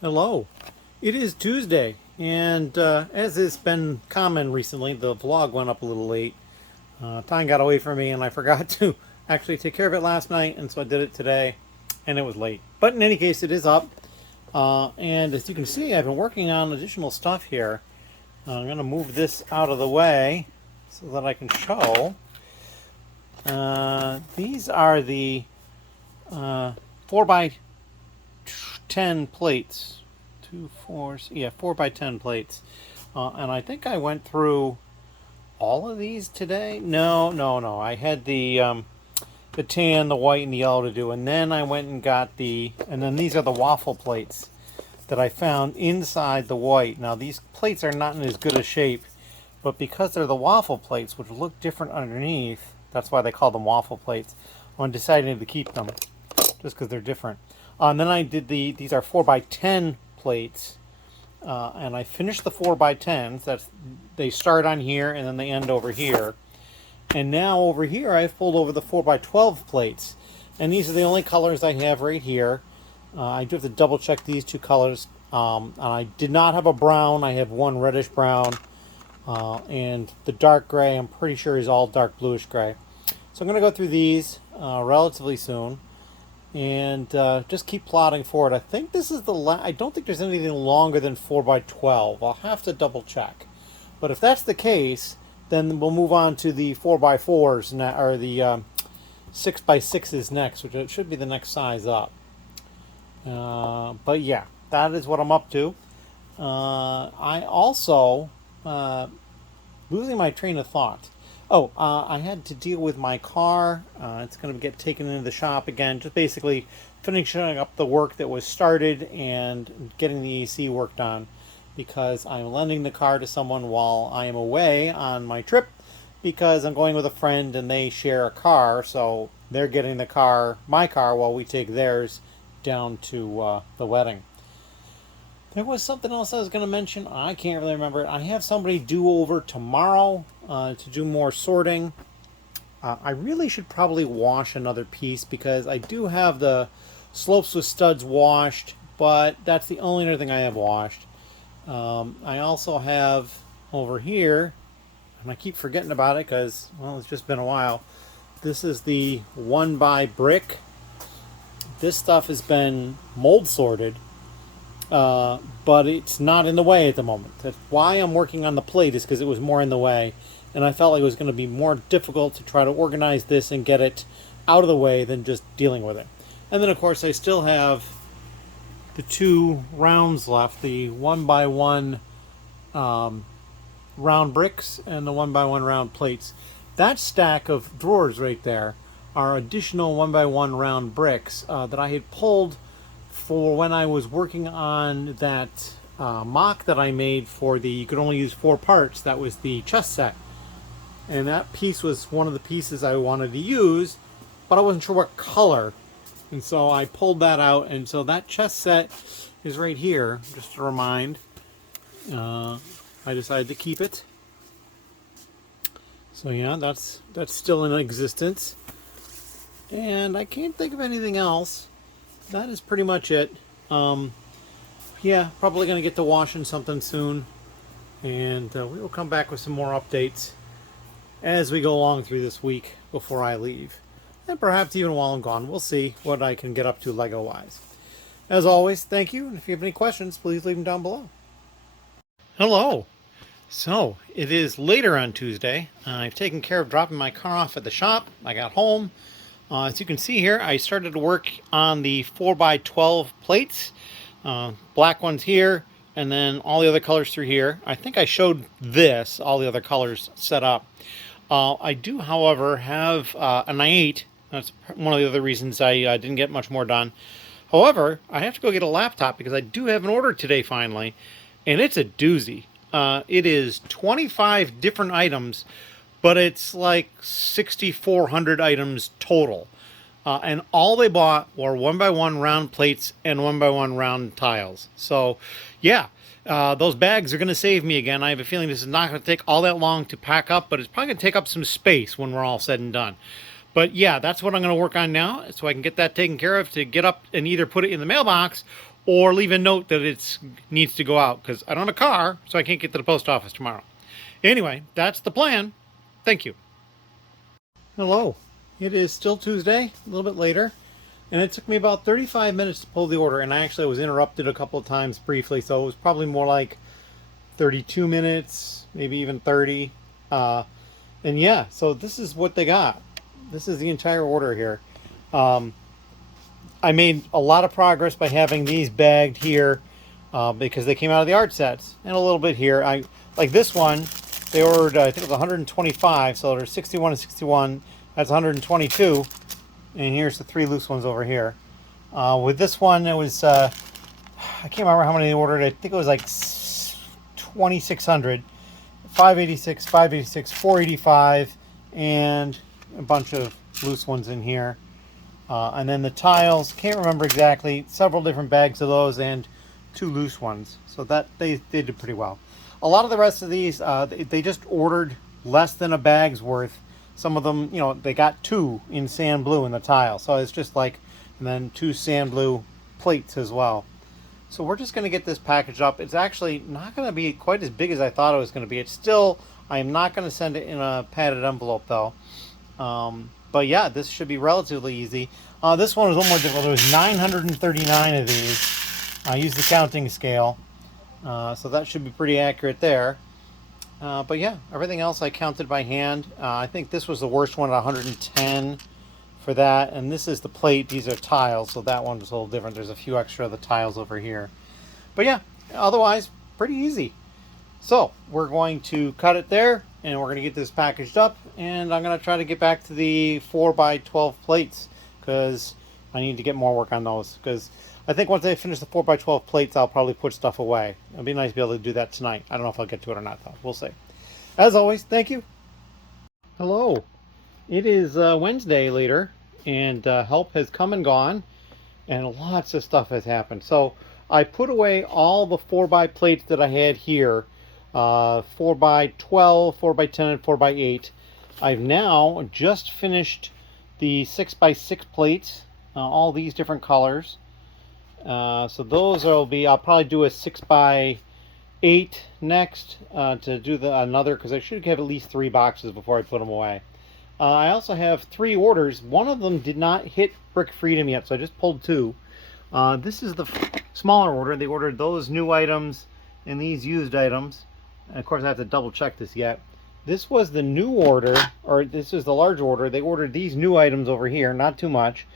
Hello. It is Tuesday, and as has been common recently, the vlog went up a little late. Time got away from me, and I forgot to actually take care of it last night, and so I did it today, and it was late. But in any case, it is up, and as you can see, I've been working on additional stuff here. I'm going to move this out of the way so that I can show. These are the 4 by 10 plates. 4 by 10 plates. And I think I went through all of these today. No. I had the tan, the white, and the yellow to do, and then I went and got and then these are the waffle plates that I found inside the white. Now these plates are not in as good a shape, but because they're the waffle plates, which look different underneath, that's why they call them waffle plates. I decided to keep them just because they're different. And then I did these are 4 by 10 plates, and I finished the 4 by 10s. They start on here and then they end over here. And now over here I've pulled over the 4 by 12 plates, and these are the only colors I have right here. I do have to double check these two colors. And I did not have a brown. I have one reddish brown, and the dark gray I'm pretty sure is all dark bluish gray. So I'm going to go through these relatively soon, and just keep plodding forward. I think this is I don't think there's anything longer than 4 by 12. I'll have to double check. But if that's the case, then we'll move on to the 4 by 4s, or the 6 by 6s next, which it should be the next size up. But yeah, that is what I'm up to. I also, losing my train of thought. I had to deal with my car. It's going to get taken into the shop again. Just basically finishing up the work that was started and getting the AC worked on, because I'm lending the car to someone while I am away on my trip, because I'm going with a friend and they share a car, so they're getting my car, while we take theirs down to the wedding. There was something else I was going to mention. I can't really remember it. I have somebody due over tomorrow to do more sorting. I really should probably wash another piece, because I do have the slopes with studs washed, but that's the only other thing I have washed. I also have over here, and I keep forgetting about it because, well, it's just been a while. This is the 1 by brick. This stuff has been mold sorted, but it's not in the way at the moment. That's why I'm working on the plate, is because it was more in the way, and I felt like it was going to be more difficult to try to organize this and get it out of the way than just dealing with it. And then of course I still have the 2 rounds left, the 1 by 1 round bricks and the 1 by 1 round plates. That stack of drawers right there are additional 1 by 1 round bricks that I had pulled for when I was working on that mock that I made for you could only use 4 parts. That was the chess set. And that piece was one of the pieces I wanted to use, but I wasn't sure what color. And so I pulled that out, and so that chess set is right here, just to remind. I decided to keep it. So yeah, that's still in existence. And I can't think of anything else. That is pretty much it. Yeah, probably going to get to washing something soon. And we will come back with some more updates as we go along through this week before I leave. And perhaps even while I'm gone. We'll see what I can get up to Lego-wise. As always, thank you. And if you have any questions, please leave them down below. Hello. So, it is later on Tuesday. I've taken care of dropping my car off at the shop. I got home. As you can see here, I started to work on the 4 by 12 plates. Black ones here, and then all the other colors through here. I think I showed all the other colors set up. I do, however, have an i8. That's one of the other reasons I didn't get much more done. However, I have to go get a laptop because I do have an order today finally, and it's a doozy. It is 25 different items, but it's like 6,400 items total. And all they bought were 1 by 1 round plates and 1 by 1 round tiles. So, yeah, those bags are going to save me again. I have a feeling this is not going to take all that long to pack up, but it's probably going to take up some space when we're all said and done. But yeah, that's what I'm going to work on now, so I can get that taken care of, to get up and either put it in the mailbox or leave a note that it needs to go out, because I don't have a car, so I can't get to the post office tomorrow. Anyway, that's the plan. Thank you. Hello. It is still Tuesday, a little bit later, and it took me about 35 minutes to pull the order, and I actually was interrupted a couple of times briefly, so it was probably more like 32 minutes, maybe even 30. And yeah, so this is what they got. This is the entire order here. I made a lot of progress by having these bagged here because they came out of the art sets, and a little bit here. I like this one. They ordered, I think it was 125, so there's 61 and 61. That's 122. And here's the 3 loose ones over here. With this one, it was, I can't remember how many they ordered. I think it was like 2,600. 586, 586, 485, and a bunch of loose ones in here. And then the tiles, can't remember exactly, several different bags of those and 2 loose ones. So that they did pretty well. A lot of the rest of these, they just ordered less than a bag's worth. Some of them, you know, they got 2 in sand blue in the tile. So it's just like, and then 2 sand blue plates as well. So we're just going to get this packaged up. It's actually not going to be quite as big as I thought it was going to be. It's still, I am not going to send it in a padded envelope though. But yeah, this should be relatively easy. This one was a little more difficult. There was 939 of these. I used the counting scale. So that should be pretty accurate there. But yeah, everything else I counted by hand. I think this was the worst one at 110 for that. And this is the plate. These are tiles, so that one was a little different. There's a few extra of the tiles over here. But yeah, otherwise, pretty easy. So we're going to cut it there, and we're going to get this packaged up. And I'm going to try to get back to the 4x12 plates, because I need to get more work on those. Because I think once I finish the 4x12 plates, I'll probably put stuff away. It'd be nice to be able to do that tonight. I don't know if I'll get to it or not, though. We'll see. As always, thank you. Hello. It is Wednesday later, and help has come and gone, and lots of stuff has happened. So I put away all the 4x plates that I had here, 4x12, 4x10, and 4x8. I've now just finished the 6x6 plates, all these different colors. So those will be, I'll probably do a 6x8 next to do another, because I should have at least 3 boxes before I put them away. I also have 3 orders. One of them did not hit Brick Freedom yet, so I just pulled 2. This is the smaller order. They ordered those new items and these used items. And of course, I have to double check this yet. This was the new order, or this is the large order. They ordered these new items over here, not too much.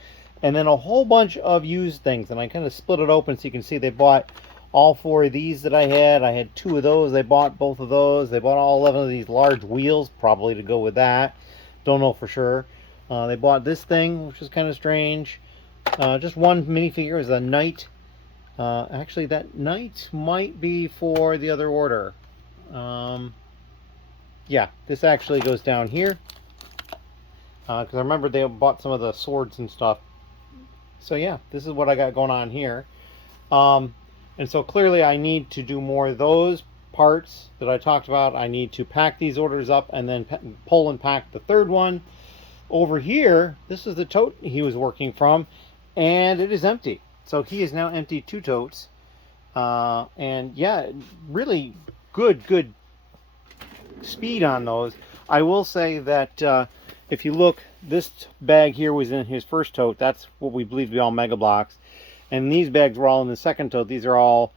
And then a whole bunch of used things. And I kind of split it open so you can see they bought all 4 of these that I had. I had 2 of those. They bought both of those. They bought all 11 of these large wheels, probably to go with that. Don't know for sure. They bought this thing, which is kind of strange. Just one minifigure is a knight. Actually, that knight might be for the other order. Yeah, this actually goes down here. Because I remember they bought some of the swords and stuff. So yeah, this is what I got going on here. And so clearly I need to do more of those parts that I talked about. I need to pack these orders up and then pull and pack the third one. Over here, this is the tote he was working from, and it is empty. So he has now emptied 2 totes. And yeah, really good speed on those. I will say that if you look, this bag here was in his first tote. That's what we believe to be all Mega Blocks. And these bags were all in the second tote. These are all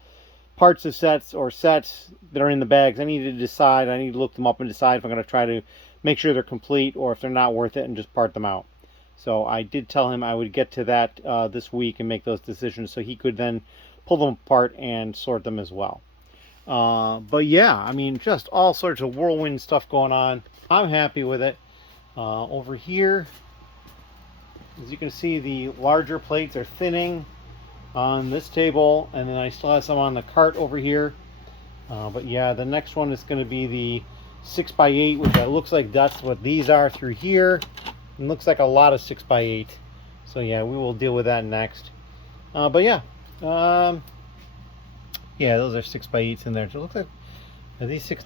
parts of sets or sets that are in the bags. I need to decide. I need to look them up and decide if I'm going to try to make sure they're complete or if they're not worth it and just part them out. So I did tell him I would get to that this week and make those decisions so he could then pull them apart and sort them as well. But yeah, I mean, just all sorts of whirlwind stuff going on. I'm happy with it. Over here, as you can see, the larger plates are thinning on this table, and then I still have some on the cart over here. But yeah, the next one is going to be the 6x8, which looks like that's what these are through here. It looks like a lot of 6x8. So yeah, we will deal with that next. But yeah, yeah, those are 6x8s in there. So it looks like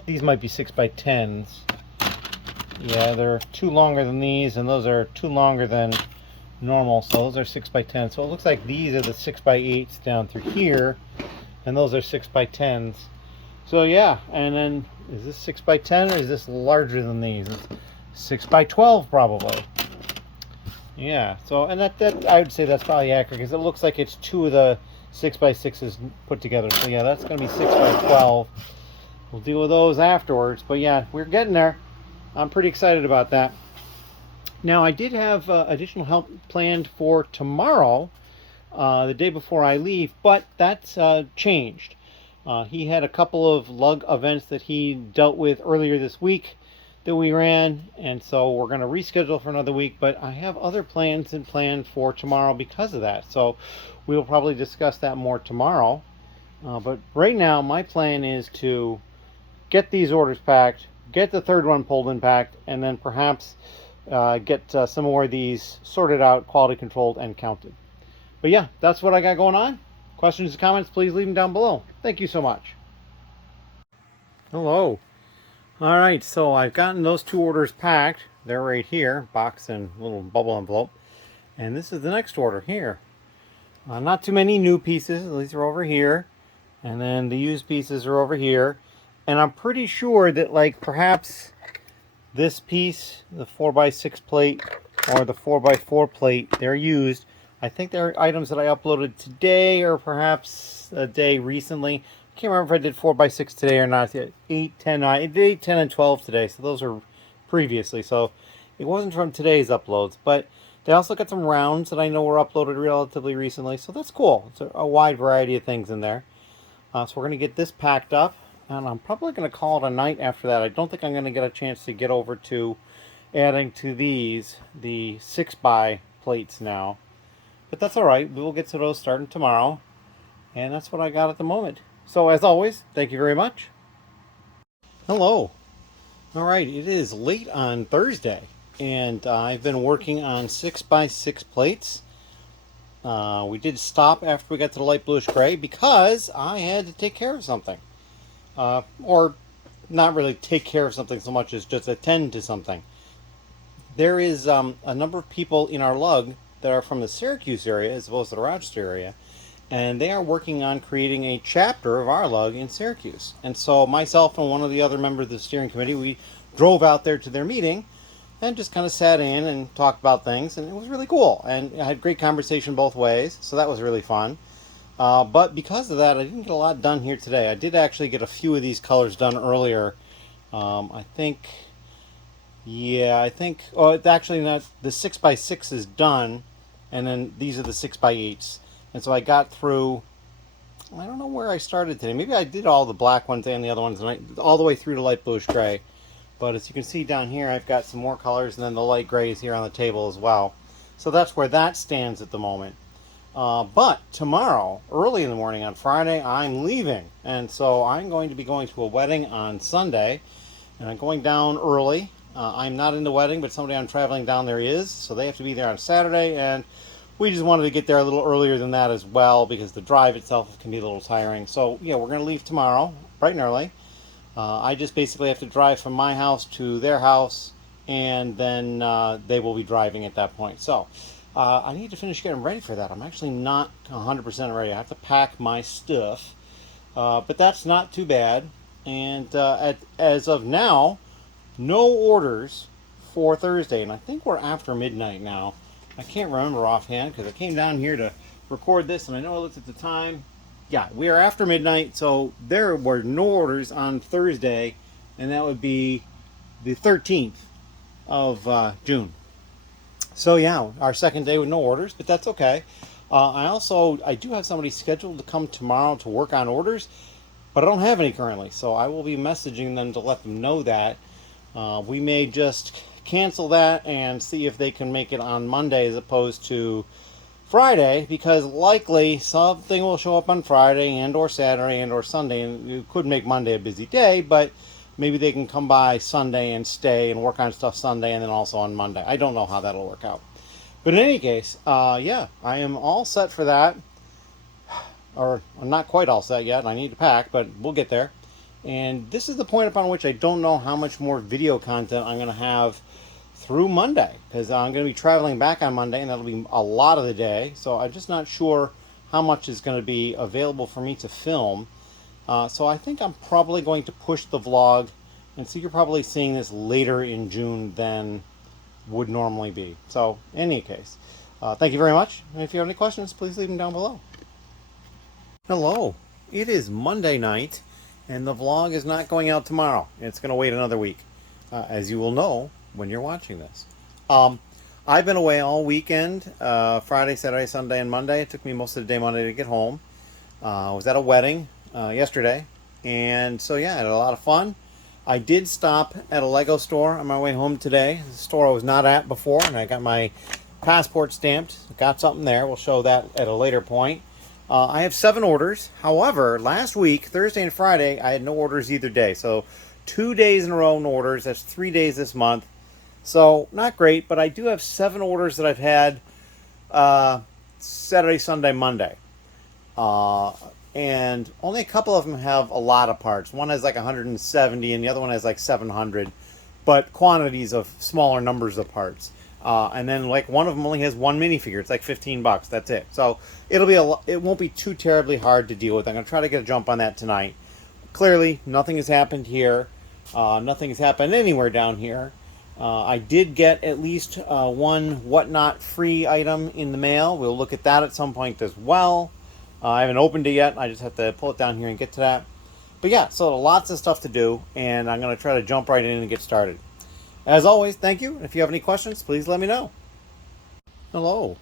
these might be 6x10s. Yeah, they're 2 longer than these, and those are 2 longer than normal. So those are 6x10. So it looks like these are the 6x8s down through here, and those are 6x10s. So yeah, and then is this 6x10 or is this larger than these? It's 6x12 probably. Yeah. So and that I would say that's probably accurate because it looks like it's two of the 6x6s put together. So yeah, that's going to be 6x12. We'll deal with those afterwards. But yeah, we're getting there. I'm pretty excited about that. Now, I did have additional help planned for tomorrow, the day before I leave, but that's changed. He had a couple of lug events that he dealt with earlier this week that we ran, and so we're going to reschedule for another week, but I have other plans planned for tomorrow because of that. So we'll probably discuss that more tomorrow. But right now, my plan is to get these orders packed, get the third one pulled and packed, and then perhaps get some more of these sorted out, quality controlled, and counted. But yeah, that's what I got going on. Questions and comments, please leave them down below. Thank you so much. Hello. All right, so I've gotten those two orders packed. They're right here, box and little bubble envelope. And this is the next order here. Not too many new pieces. These are over here. And then the used pieces are over here. And I'm pretty sure that like perhaps this piece, the 4x6 plate or the 4x4 plate, they're used. I think they're items that I uploaded today or perhaps a day recently. I can't remember if I did 4x6 today or not. 8, 10, I did 8, 10, and 12 today. So those are previously. So it wasn't from today's uploads. But they also got some rounds that I know were uploaded relatively recently. So that's cool. It's a wide variety of things in there. So we're going to get this packed up. And I'm probably going to call it a night after that. I don't think I'm going to get a chance to get over to adding to these, the 6x plates now. But that's all right. We will get to those starting tomorrow. And that's what I got at the moment. So as always, thank you very much. Hello. All right, it is late on Thursday. And I've been working on 6x6 plates. We did stop after we got to the light bluish gray because I had to take care of something. Or not really take care of something so much as just attend to something. There is a number of people in our lug that are from the Syracuse area as opposed to the Rochester area, and they are working on creating a chapter of our lug in Syracuse. And so myself and one of the other members of the steering committee, we drove out there to their meeting and just kind of sat in and talked about things, and it was really cool. And I had great conversation both ways, so that was really fun. But because of that, I didn't get a lot done here today. I did actually get a few of these colors done earlier. I think, oh, it's actually not, the 6x6 is done, and then these are the 6x8s. And so I got through, I don't know where I started today. Maybe I did all the black ones and the other ones, all the way through to light bluish gray. But as you can see down here, I've got some more colors, and then the light gray is here on the table as well. So that's where that stands at the moment. But tomorrow, early in the morning on Friday, I'm leaving. And so I'm going to be going to a wedding on Sunday. And I'm going down early. I'm not in the wedding, but somebody I'm traveling down there is. So they have to be there on Saturday. And we just wanted to get there a little earlier than that as well, because the drive itself can be a little tiring. So yeah, we're going to leave tomorrow, bright and early. I just basically have to drive from my house to their house. And then they will be driving at that point. So I need to finish getting ready for that. I'm actually not 100% ready. I have to pack my stuff, but that's not too bad. And as of now, no orders for Thursday, and I think we're after midnight now. I can't remember offhand because I came down here to record this, and I know I looked at the time. Yeah, we are after midnight, so there were no orders on Thursday, and that would be the 13th of June. So yeah, our second day with no orders, but that's okay. I do have somebody scheduled to come tomorrow to work on orders, but I don't have any currently. So I will be messaging them to let them know that. We may just cancel that and see if they can make it on Monday as opposed to Friday, because likely something will show up on Friday and or Saturday and or Sunday, and it could make Monday a busy day, but maybe they can come by Sunday and stay and work on stuff Sunday and then also on Monday. I don't know how that'll work out. But in any case, yeah, I am all set for that. Or I'm not quite all set yet. I need to pack, but we'll get there. And this is the point upon which I don't know how much more video content I'm going to have through Monday, because I'm going to be traveling back on Monday, and that'll be a lot of the day. So I'm just not sure how much is going to be available for me to film. So I think I'm probably going to push the vlog, and so you're probably seeing this later in June than would normally be. So in any case, thank you very much. And if you have any questions, please leave them down below. Hello. It is Monday night, and the vlog is not going out tomorrow. It's going to wait another week, as you will know when you're watching this. I've been away all weekend, Friday, Saturday, Sunday, and Monday. It took me most of the day Monday to get home. I was at a wedding yesterday, and so yeah, I had a lot of fun. I did stop at a Lego store on my way home today. The store I was not at before, and I got my passport stamped. Got something there. We'll show that at a later point. I have 7 orders. However, last week, Thursday and Friday, I had no orders either day. So 2 days in a row, no orders. That's 3 days this month. So not great, but I do have 7 orders that I've had Saturday, Sunday, Monday. And only a couple of them have a lot of parts. One has like 170 and the other one has like 700, but quantities of smaller numbers of parts. And then like one of them only has 1 minifigure. It's like $15. That's it. So it won't be too terribly hard to deal with. I'm going to try to get a jump on that tonight. Clearly, nothing has happened here. Nothing has happened anywhere down here. I did get at least one Whatnot free item in the mail. We'll look at that at some point as well. I haven't opened it yet. I just have to pull it down here and get to that. But yeah, so lots of stuff to do, and I'm going to try to jump right in and get started. As always, thank you. If you have any questions, please let me know. Hello.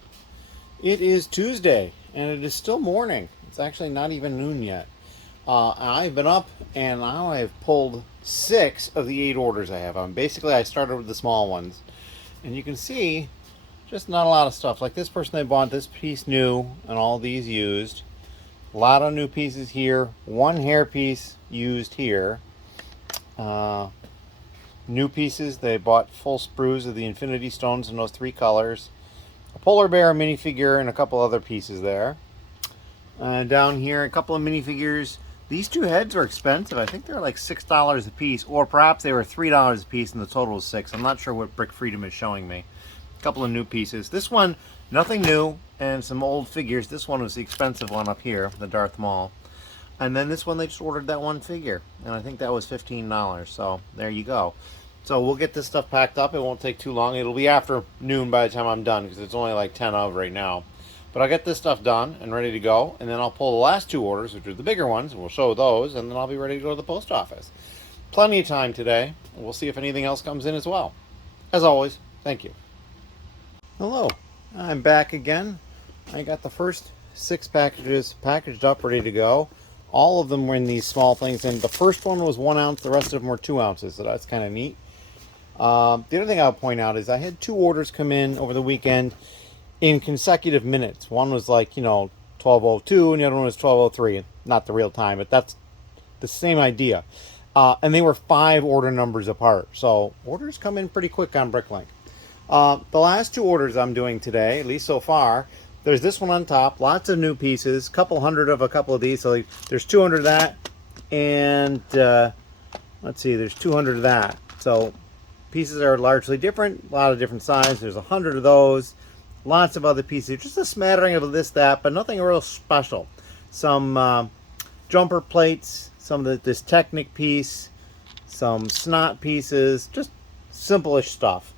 It is Tuesday, and it is still morning. It's actually not even noon yet. I've been up, and now I've pulled 6 of the 8 orders I have. Basically, I started with the small ones. And you can see, just not a lot of stuff. Like this person, they bought this piece new, and all these used. A lot of new pieces here. 1 hair piece used here. New pieces, they bought full sprues of the Infinity Stones in those 3 colors. A polar bear minifigure and a couple other pieces there. Down here, a couple of minifigures. These 2 heads are expensive. I think they're like $6 a piece, or perhaps they were $3 a piece and the total is 6. I'm not sure what Brick Freedom is showing me. A couple of new pieces. This one, nothing new, and some old figures. This one was the expensive one up here, the Darth Maul. And then this one, they just ordered that 1 figure, and I think that was $15. So there you go. So we'll get this stuff packed up. It won't take too long. It'll be after noon by the time I'm done, because it's only like 10 of right now. But I'll get this stuff done and ready to go, and then I'll pull the last 2 orders, which are the bigger ones, and we'll show those, and then I'll be ready to go to the post office. Plenty of time today. We'll see if anything else comes in as well. As always, thank you. Hello, I'm back again. I got the first 6 packages packaged up, ready to go. All of them were in these small things, and the first one was 1 ounce, the rest of them were 2 ounces, so that's kind of neat. The other thing I'll point out is I had 2 orders come in over the weekend in consecutive minutes. One was like, 12:02, and the other one was 12:03. Not the real time, but that's the same idea. And they were 5 order numbers apart, so orders come in pretty quick on Bricklink. The last 2 orders I'm doing today, at least so far, there's this one on top, lots of new pieces, couple hundred of a couple of these, so like, there's 200 of that, and let's see, there's 200 of that. So pieces are largely different, a lot of different sizes. There's 100 of those, lots of other pieces, just a smattering of this, that, but nothing real special. Some jumper plates, some of this Technic piece, some snot pieces, just simple-ish stuff.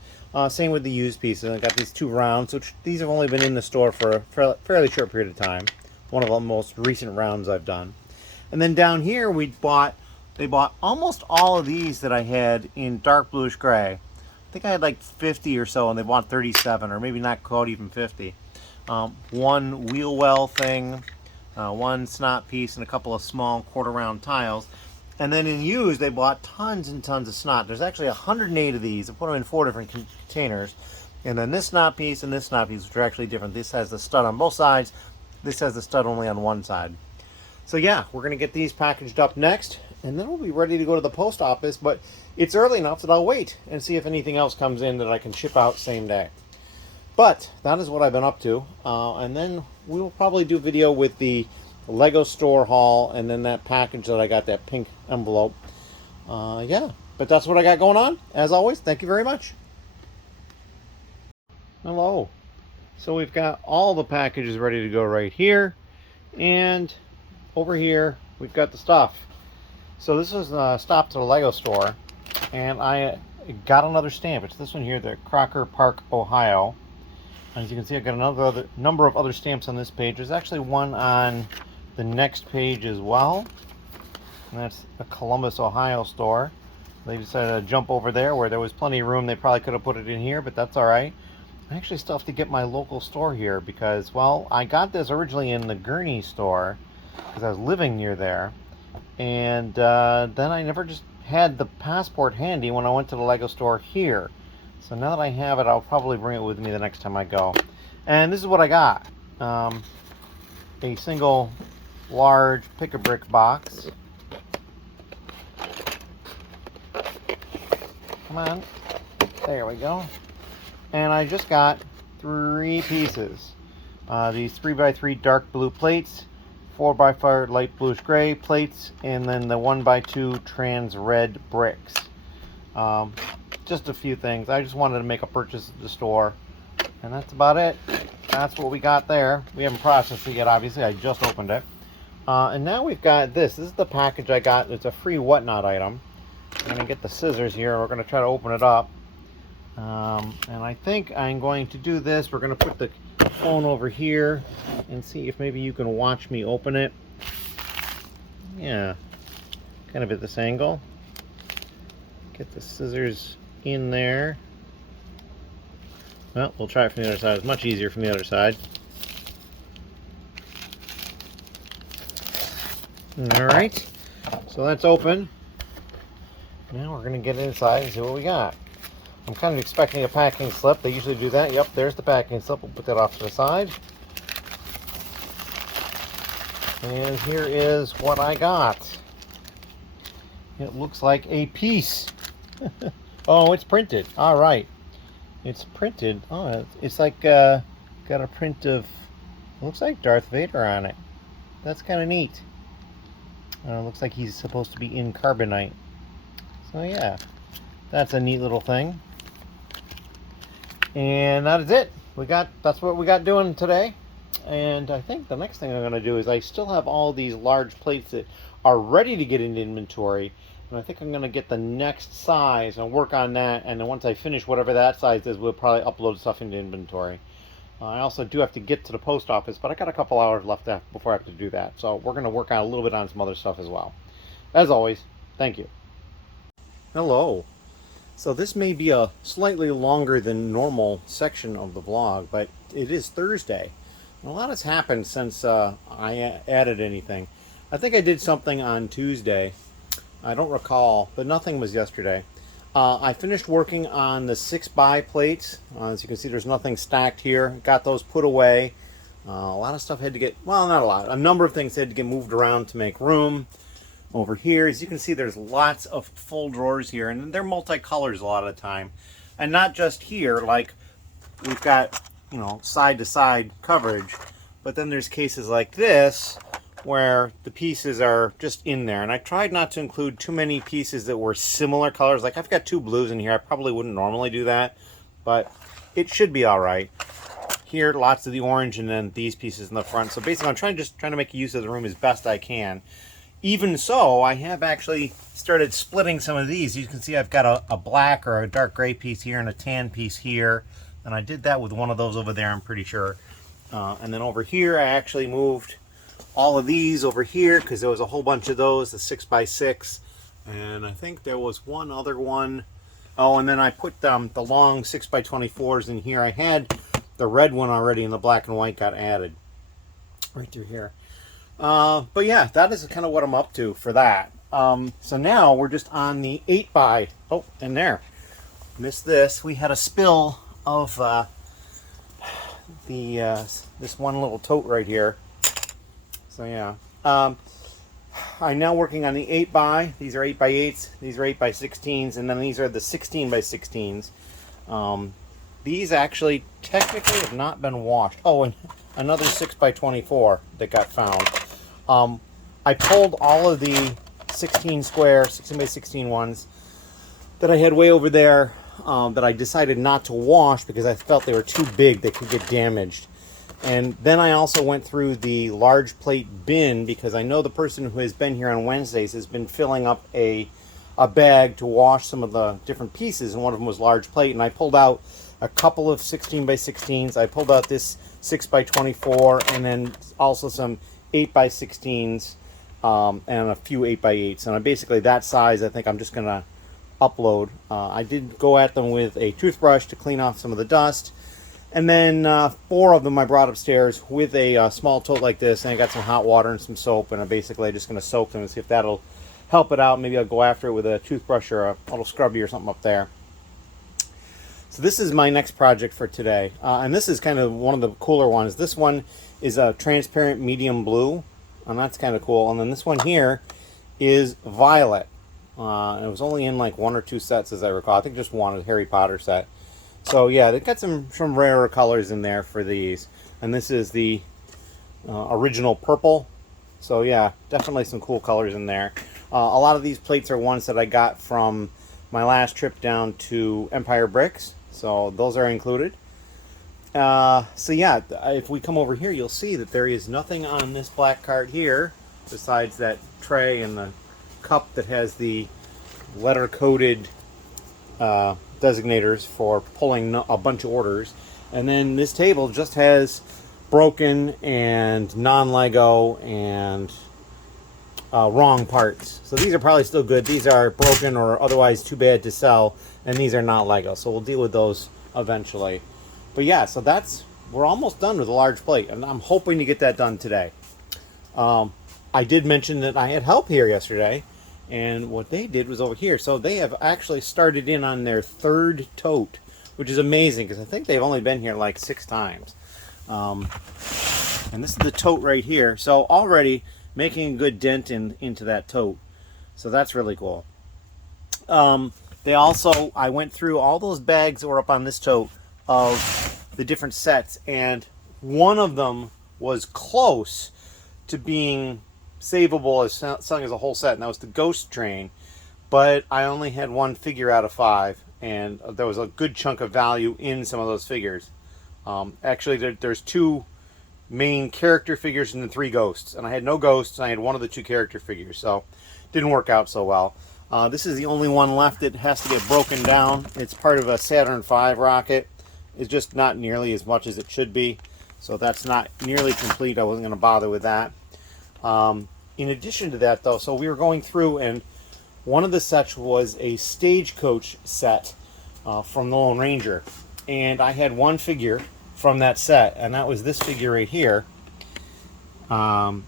Same with the used pieces. I got these 2 rounds, which these have only been in the store for a fairly short period of time. One of the most recent rounds I've done. And then down here, they bought almost all of these that I had in dark bluish gray. I think I had like 50 or so, and they bought 37, or maybe not quite even 50. 1 wheel well thing, 1 snot piece, and a couple of small quarter round tiles. And then in used, they bought tons and tons of snot. There's actually 108 of these. I put them in 4 different containers. And then this snot piece and this snot piece, which are actually different. This has the stud on both sides. This has the stud only on one side. So yeah, we're going to get these packaged up next. And then we'll be ready to go to the post office. But it's early enough that I'll wait and see if anything else comes in that I can ship out same day. But that is what I've been up to. And then we'll probably do a video with the Lego store haul, and then that package that I got, that pink envelope. Yeah, but that's what I got going on. As always, thank you very much. Hello. So we've got all the packages ready to go right here, and over here we've got the stuff. So this is a stop to the Lego store, and I got another stamp. It's this one here, the Crocker Park, Ohio. As you can see, I've got another number of other stamps on this page. There's actually one on the next page as well, and that's the Columbus, Ohio store. They decided to jump over there where there was plenty of room. They probably could have put it in here, but that's all right. I actually still have to get my local store here because, well, I got this originally in the Gurney store because I was living near there, and then I never just had the passport handy when I went to the Lego store here. So now that I have it, I'll probably bring it with me the next time I go. And this is what I got. A single large pick-a-brick box. Come on. There we go. And I just got 3 pieces. These 3x3 dark blue plates, 4x4 light bluish gray plates, and then the 1x2 trans red bricks. Just a few things. I just wanted to make a purchase at the store, and that's about it. That's what we got there. We haven't processed it yet, obviously. I just opened it. And now we've got this. This is the package I got. It's a free whatnot item. I'm going to get the scissors here. We're going to try to open it up. And I think I'm going to do this. We're going to put the phone over here and see if maybe you can watch me open it. Yeah, kind of at this angle. Get the scissors in there. Well, we'll try it from the other side. It's much easier from the other side. Alright, so that's open. Now we're going to get inside and see what we got. I'm kind of expecting a packing slip. They usually do that. Yep, there's the packing slip. We'll put that off to the side. And here is what I got. It looks like a piece. Oh, it's printed. All right. It's printed. Oh, it's like got a print of, looks like Darth Vader on it. That's kind of neat. Looks like he's supposed to be in carbonite. So yeah, that's a neat little thing. And that is it. That's what we got doing today. And I think the next thing I'm going to do is I still have all these large plates that are ready to get into inventory. And I think I'm going to get the next size and work on that. And then once I finish whatever that size is, we'll probably upload stuff into inventory. I also do have to get to the post office, but I got a couple hours left before I have to do that. So we're going to work on a little bit on some other stuff as well. As always, thank you. Hello. So this may be a slightly longer than normal section of the vlog, but it is Thursday. And a lot has happened since I added anything. I think I did something on Tuesday. I don't recall, but nothing was yesterday. I finished working on the 6x plates. As you can see, there's nothing stacked here. Got those put away. A lot of stuff had to get, well, not a lot. A number of things had to get moved around to make room. Over here, as you can see, there's lots of full drawers here, and they're multicolors a lot of the time. And not just here, like we've got, you know, side-to-side coverage, but then there's cases like this where the pieces are just in there. And I tried not to include too many pieces that were similar colors. Like I've got 2 blues in here. I probably wouldn't normally do that, but it should be all right. Here, lots of the orange, and then these pieces in the front. So basically, I'm trying to make use of the room as best I can. Even so, I have actually started splitting some of these. You can see I've got a black or a dark gray piece here and a tan piece here. And I did that with one of those over there, I'm pretty sure. And then over here, I actually moved all of these over here because there was a whole bunch of those, the 6x6. And I think there was one other one. Oh, and then I put the long 6x24s in here. I had the red one already, and the black and white got added right through here. But yeah, that is kind of what I'm up to for that. So now we're just on the 8x. Oh, and there. Missed this. We had a spill of this one little tote right here. So yeah. I'm now working on the 8x. These are 8x8s. These are 8x16s. And then these are the 16x16s. These actually technically have not been washed. Oh, and another 6x24 that got found. I pulled all of the 16 square, 16x16 ones that I had way over there that I decided not to wash because I felt they were too big. They could get damaged. And then I also went through the large plate bin because I know the person who has been here on Wednesdays has been filling up a bag to wash some of the different pieces, and one of them was large plate. And I pulled out a couple of 16 by 16s. I pulled out this 6 by 24, and then also some 8 by 16s, and a few 8 by 8s. And basically that size I think I'm just going to upload. I did go at them with a toothbrush to clean off some of the dust. And then 4 of them I brought upstairs with a small tote like this, and I got some hot water and some soap, and I'm basically just going to soak them and see if that'll help it out. Maybe I'll go after it with a toothbrush or a little scrubby or something up there. So this is my next project for today, and this is kind of one of the cooler ones. This one is a transparent medium blue, and that's kind of cool. And then this one here is violet. It was only in like 1 or 2 sets, as I recall. I think just one, a Harry Potter set. So yeah, they've got some rarer colors in there for these. And this is the original purple. So yeah, definitely some cool colors in there. A lot of these plates are ones that I got from my last trip down to Empire Bricks. So those are included. So yeah, if we come over here, you'll see that there is nothing on this black card here besides that tray and the cup that has the letter-coded designators for pulling a bunch of orders. And then this table just has broken and non-Lego and wrong parts. So these are probably still good. These are broken or otherwise too bad to sell, and these are not Lego. So we'll deal with those eventually. But yeah, so we're almost done with a large plate, and I'm hoping to get that done today. I did mention that I had help here yesterday, and what they did was over here. So they have actually started in on their 3rd tote, which is amazing because I think they've only been here like 6 times. And this is the tote right here. So already making a good dent into that tote. So that's really cool. I went through all those bags that were up on this tote of the different sets, and one of them was close to being savable as selling as a whole set, and that was the Ghost Train. But I only had 1 figure out of 5, and there was a good chunk of value in some of those figures. Actually, there's 2 main character figures and then 3 ghosts, and I had no ghosts, and I had 1 of the 2 character figures, so didn't work out so well. This is the only one left that has to get broken down. It's part of a Saturn V rocket. It's just not nearly as much as it should be, so that's not nearly complete. I wasn't going to bother with that. In addition to that, though, so we were going through, and one of the sets was a Stagecoach set from the Lone Ranger, and I had 1 figure from that set, and that was this figure right here. And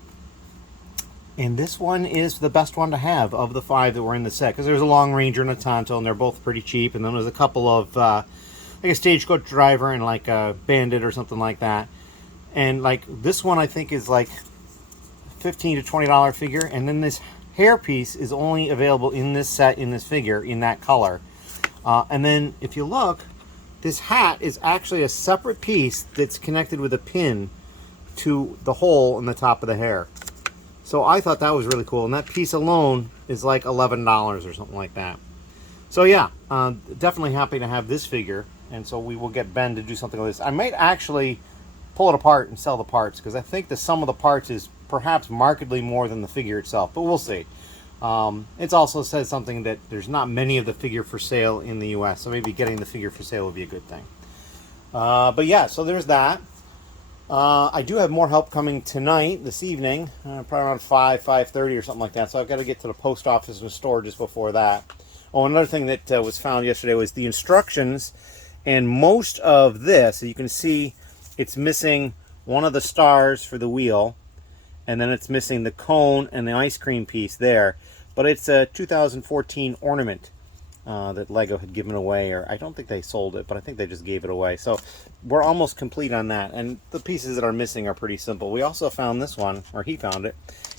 this one is the best one to have of the 5 that were in the set, because there's a Long Ranger and a Tonto, and they're both pretty cheap, and then there's a couple of like a Stagecoach driver and like a Bandit or something like that. And like this one I think is like $15 to $20 figure, and then this hairpiece is only available in this set, in this figure, in that color. And then if you look, this hat is actually a separate piece that's connected with a pin to the hole in the top of the hair. So I thought that was really cool, and that piece alone is like $11 or something like that. So yeah, definitely happy to have this figure, and so we will get Ben to do something like this. I might actually pull it apart and sell the parts, because I think the sum of the parts is perhaps markedly more than the figure itself, but we'll see. It also says something that there's not many of the figure for sale in the US, so maybe getting the figure for sale would be a good thing. But yeah, so there's that. I do have more help coming tonight, this evening, probably around 5:30 or something like that, so I've got to get to the post office and store just before that. Oh, another thing that was found yesterday was the instructions, and most of this, you can see it's missing one of the stars for the wheel, and then it's missing the cone and the ice cream piece there. But it's a 2014 ornament that Lego had given away, or I don't think they sold it, but I think they just gave it away. So we're almost complete on that, and the pieces that are missing are pretty simple. We also found this one, or he found it.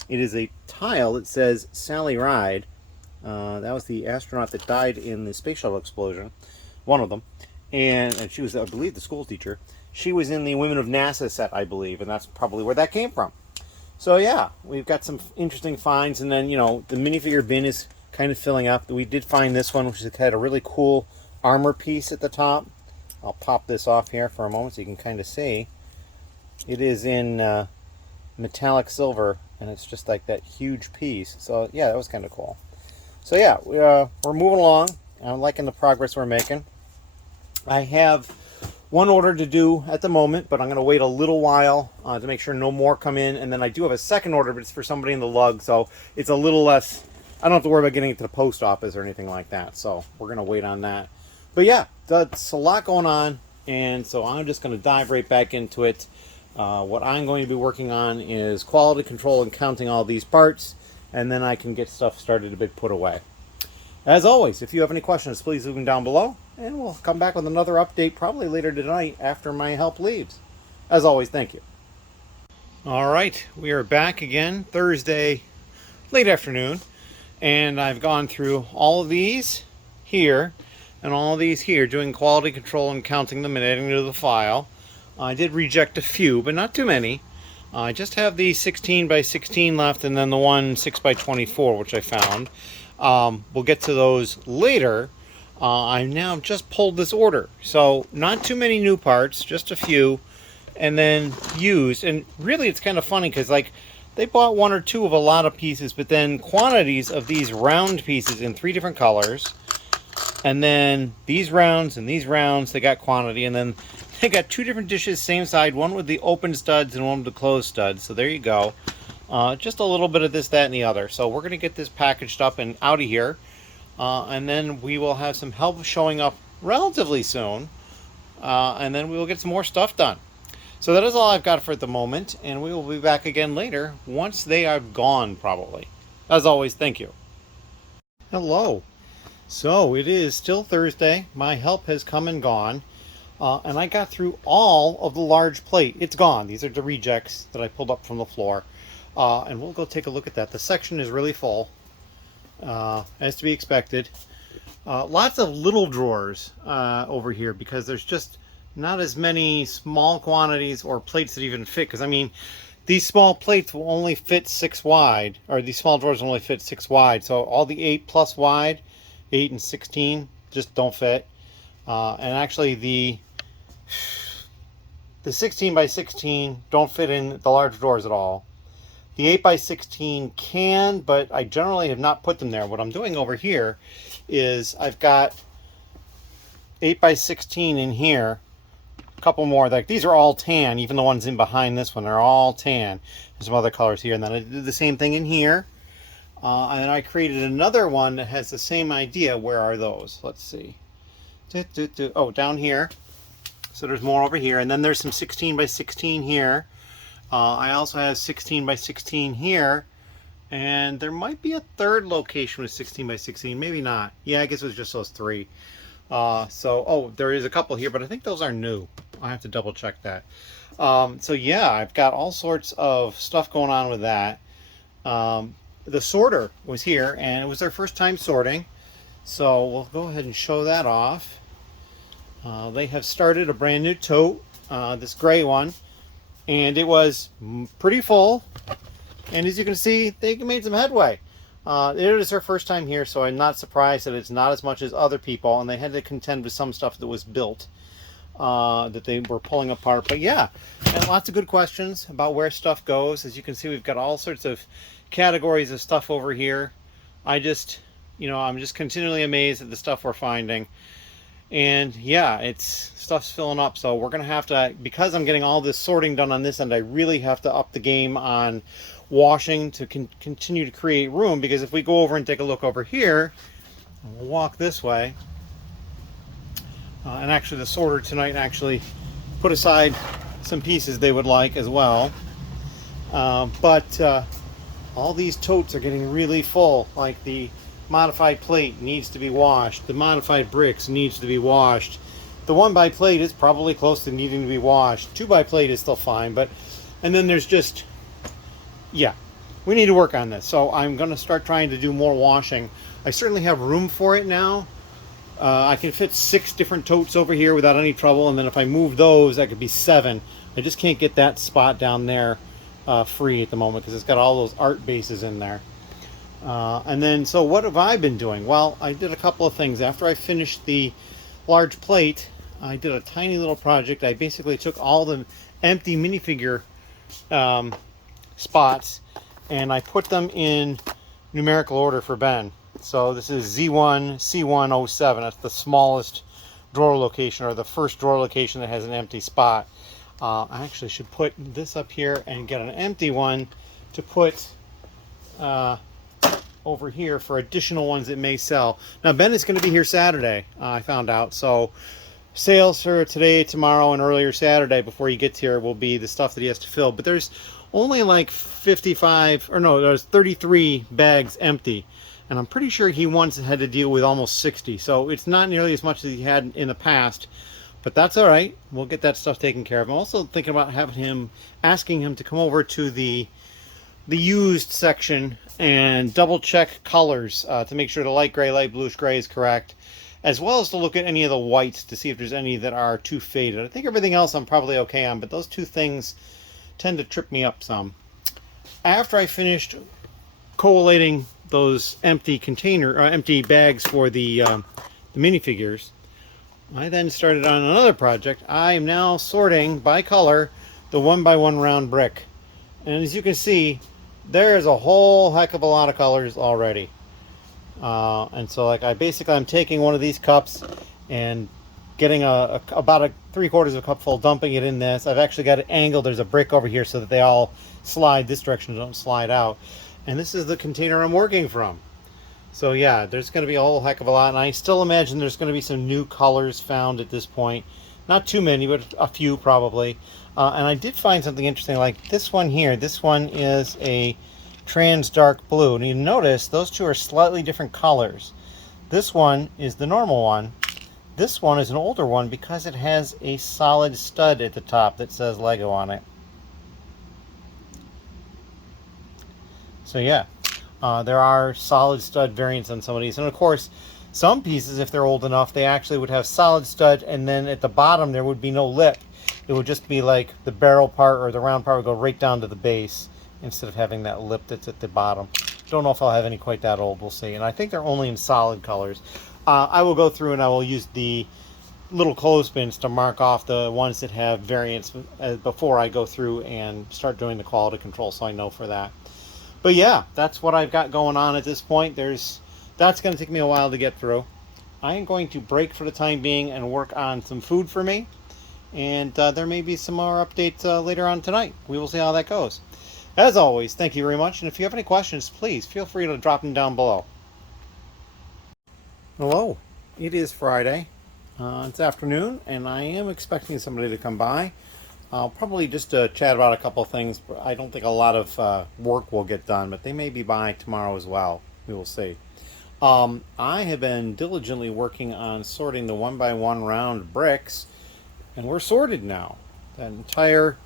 It is a tile that says Sally Ride. That was the astronaut that died in the space shuttle explosion, one of them, and she was, I believe, the school teacher. She was in the Women of NASA set, I believe, and that's probably where that came from. So yeah, we've got some interesting finds, and then, you know, the minifigure bin is kind of filling up. We did find this one, which had a really cool armor piece at the top. I'll pop this off here for a moment so you can kind of see. It is in metallic silver, and it's just like that huge piece. So yeah, that was kind of cool. So yeah, we're moving along. I'm liking the progress we're making. I have one order to do at the moment, but I'm going to wait a little while to make sure no more come in. And then I do have a second order, but it's for somebody in the lug, so it's a little less. I don't have to worry about getting it to the post office or anything like that. So we're going to wait on that. But yeah, that's a lot going on, and so I'm just going to dive right back into it. What I'm going to be working on is quality control and counting all these parts, and then I can get stuff started to be put away. As always, if you have any questions, please leave them down below, and we'll come back with another update probably later tonight after my help leaves. As always, thank you. All right, we are back again Thursday late afternoon, and I've gone through all of these here and all of these here, doing quality control and counting them and adding to the file. I did reject a few, but not too many. I just have the 16 by 16 left, and then the one 6 by 24, which I found. We'll get to those later. I now just pulled this order, so not too many new parts, just a few, and then used. And really, it's kind of funny because like they bought one or two of a lot of pieces, but then quantities of these round pieces in 3 different colors, and then these rounds and these rounds, they got quantity, and then they got 2 different dishes, same side, one with the open studs and one with the closed studs. So there you go. Just a little bit of this, that, and the other. So we're going to get this packaged up and out of here. And then we will have some help showing up relatively soon. And then we will get some more stuff done. So that is all I've got for the moment. And we will be back again later once they are gone, probably. As always, thank you. Hello. So it is still Thursday. My help has come and gone. And I got through all of the large plate. It's gone. These are the rejects that I pulled up from the floor. And we'll go take a look at that. The section is really full, as to be expected. Lots of little drawers over here because there's just not as many small quantities or plates that even fit. Because, I mean, these small plates will only fit 6 wide, or these small drawers will only fit 6 wide. So all the 8+ wide, 8 and 16, just don't fit. And actually the 16 by 16 don't fit in the large drawers at all. The 8 by 16 can, but I generally have not put them there. What I'm doing over here is I've got 8 by 16 in here. A couple more. Like these are all tan, even the ones in behind this one are all tan. There's some other colors here. And then I did the same thing in here. And then I created another one that has the same idea. Where are those? Let's see. Oh, down here. So there's more over here, and then there's some 16 by 16 here. I also have 16 by 16 here, and there might be a third location with 16 by 16, maybe not. Yeah, I guess it was just those 3. Oh, there is a couple here, but I think those are new. I have to double check that. So yeah, I've got all sorts of stuff going on with that. The sorter was here, and it was their first time sorting. So we'll go ahead and show that off. They have started a brand new tote, this gray one, and it was pretty full. And as you can see, they made some headway. It is their first time here, so I'm not surprised that it's not as much as other people, and they had to contend with some stuff that was built that they were pulling apart. But yeah, and lots of good questions about where stuff goes. As you can see, we've got all sorts of categories of stuff over here. I'm just continually amazed at the stuff we're finding. And yeah, stuff's filling up, so we're gonna have to, because I'm getting all this sorting done on this end, I really have to up the game on washing to continue to create room. Because if we go over and take a look over here, we'll walk this way, and actually the sorter tonight actually put aside some pieces they would like as well. But all these totes are getting really full. Like the modified plate needs to be washed. The modified bricks needs to be washed. The 1 by plate is probably close to needing to be washed. 2 by plate is still fine, and then there's just, yeah, we need to work on this. So I'm going to start trying to do more washing. I certainly have room for it now. I can fit 6 different totes over here without any trouble, and then if I move those, that could be 7. I just can't get that spot down there free at the moment because it's got all those art bases in there. And then, so what have I been doing? Well, I did a couple of things. After I finished the large plate, I did a tiny little project. I basically took all the empty minifigure spots and I put them in numerical order for Ben. So this is Z1 C107. That's the smallest drawer location, or the first drawer location that has an empty spot. I actually should put this up here and get an empty one to put over here for additional ones that may sell. Now Ben is going to be here Saturday, I found out. So sales for today, tomorrow, and earlier Saturday before he gets here will be the stuff that he has to fill. But there's only like 55, or no, there's 33 bags empty. And I'm pretty sure he once had to deal with almost 60. So it's not nearly as much as he had in the past. But that's all right. We'll get that stuff taken care of. I'm also thinking about asking him to come over to the used section and double check colors to make sure the light gray, light bluish gray is correct, as well as to look at any of the whites to see if there's any that are too faded. I think everything else I'm probably okay on, but those two things tend to trip me up some. After I finished collating those empty empty bags for the minifigures, I then started on another project. I am now sorting by color the 1x1 round brick. And as you can see, there's a whole heck of a lot of colors already. And so like I'm taking one of these cups and getting about a 3/4 of a cup full, dumping it in this. I've actually got it angled. There's a brick over here so that they all slide this direction, don't slide out. And this is the container I'm working from. So yeah, there's going to be a whole heck of a lot, and I still imagine there's going to be some new colors found at this point. Not too many, but a few probably. And I did find something interesting, like this one here. This one is a trans dark blue, and you notice those two are slightly different colors. This one is the normal one. This one is an older one because it has a solid stud at the top that says Lego on it. So yeah, there are solid stud variants on some of these. And of course, some pieces, if they're old enough, they actually would have solid stud, and then at the bottom there would be no lip. It would just be like the barrel part or the round part would go right down to the base instead of having that lip that's at the bottom. Don't know if I'll have any quite that old, we'll see. And I think they're only in solid colors. I will go through and I will use the little clothespins to mark off the ones that have variants before I go through and start doing the quality control, so I know for that. But yeah, that's what I've got going on at this point. That's going to take me a while to get through. I am going to break for the time being and work on some food for me. And there may be some more updates later on tonight. We will see how that goes. As always, thank you very much. And if you have any questions, please feel free to drop them down below. Hello. It is Friday. It's afternoon, and I am expecting somebody to come by. Probably just to chat about a couple of things. But I don't think a lot of work will get done, but they may be by tomorrow as well. We will see. I have been diligently working on sorting the 1x1 round bricks, and we're sorted now. That entire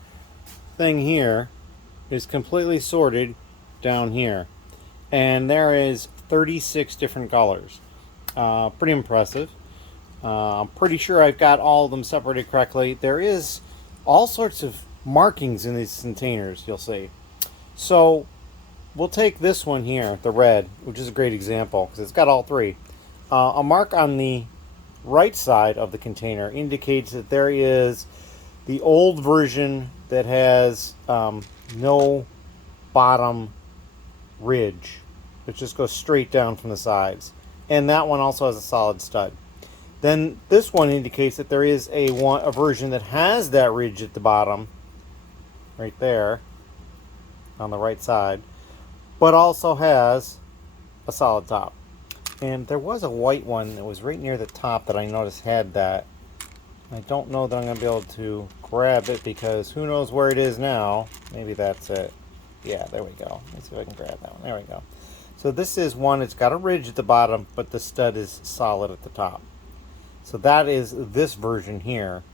thing here is completely sorted down here, and there is 36 different colors. Pretty impressive. I'm pretty sure I've got all of them separated correctly. There is all sorts of markings in these containers, you'll see. So we'll take this one here, the red, which is a great example because it's got all three. A mark on the right side of the container indicates that there is the old version that has no bottom ridge. It just goes straight down from the sides. And that one also has a solid stud. Then this one indicates that there is a version that has that ridge at the bottom, right there, on the right side, but also has a solid top. And there was a white one that was right near the top that I noticed had that. I don't know that I'm going to be able to grab it because who knows where it is now. Maybe that's it. Yeah, there we go. Let's see if I can grab that one. There we go. So this is one, it's got a ridge at the bottom, but the stud is solid at the top. So that is this version here.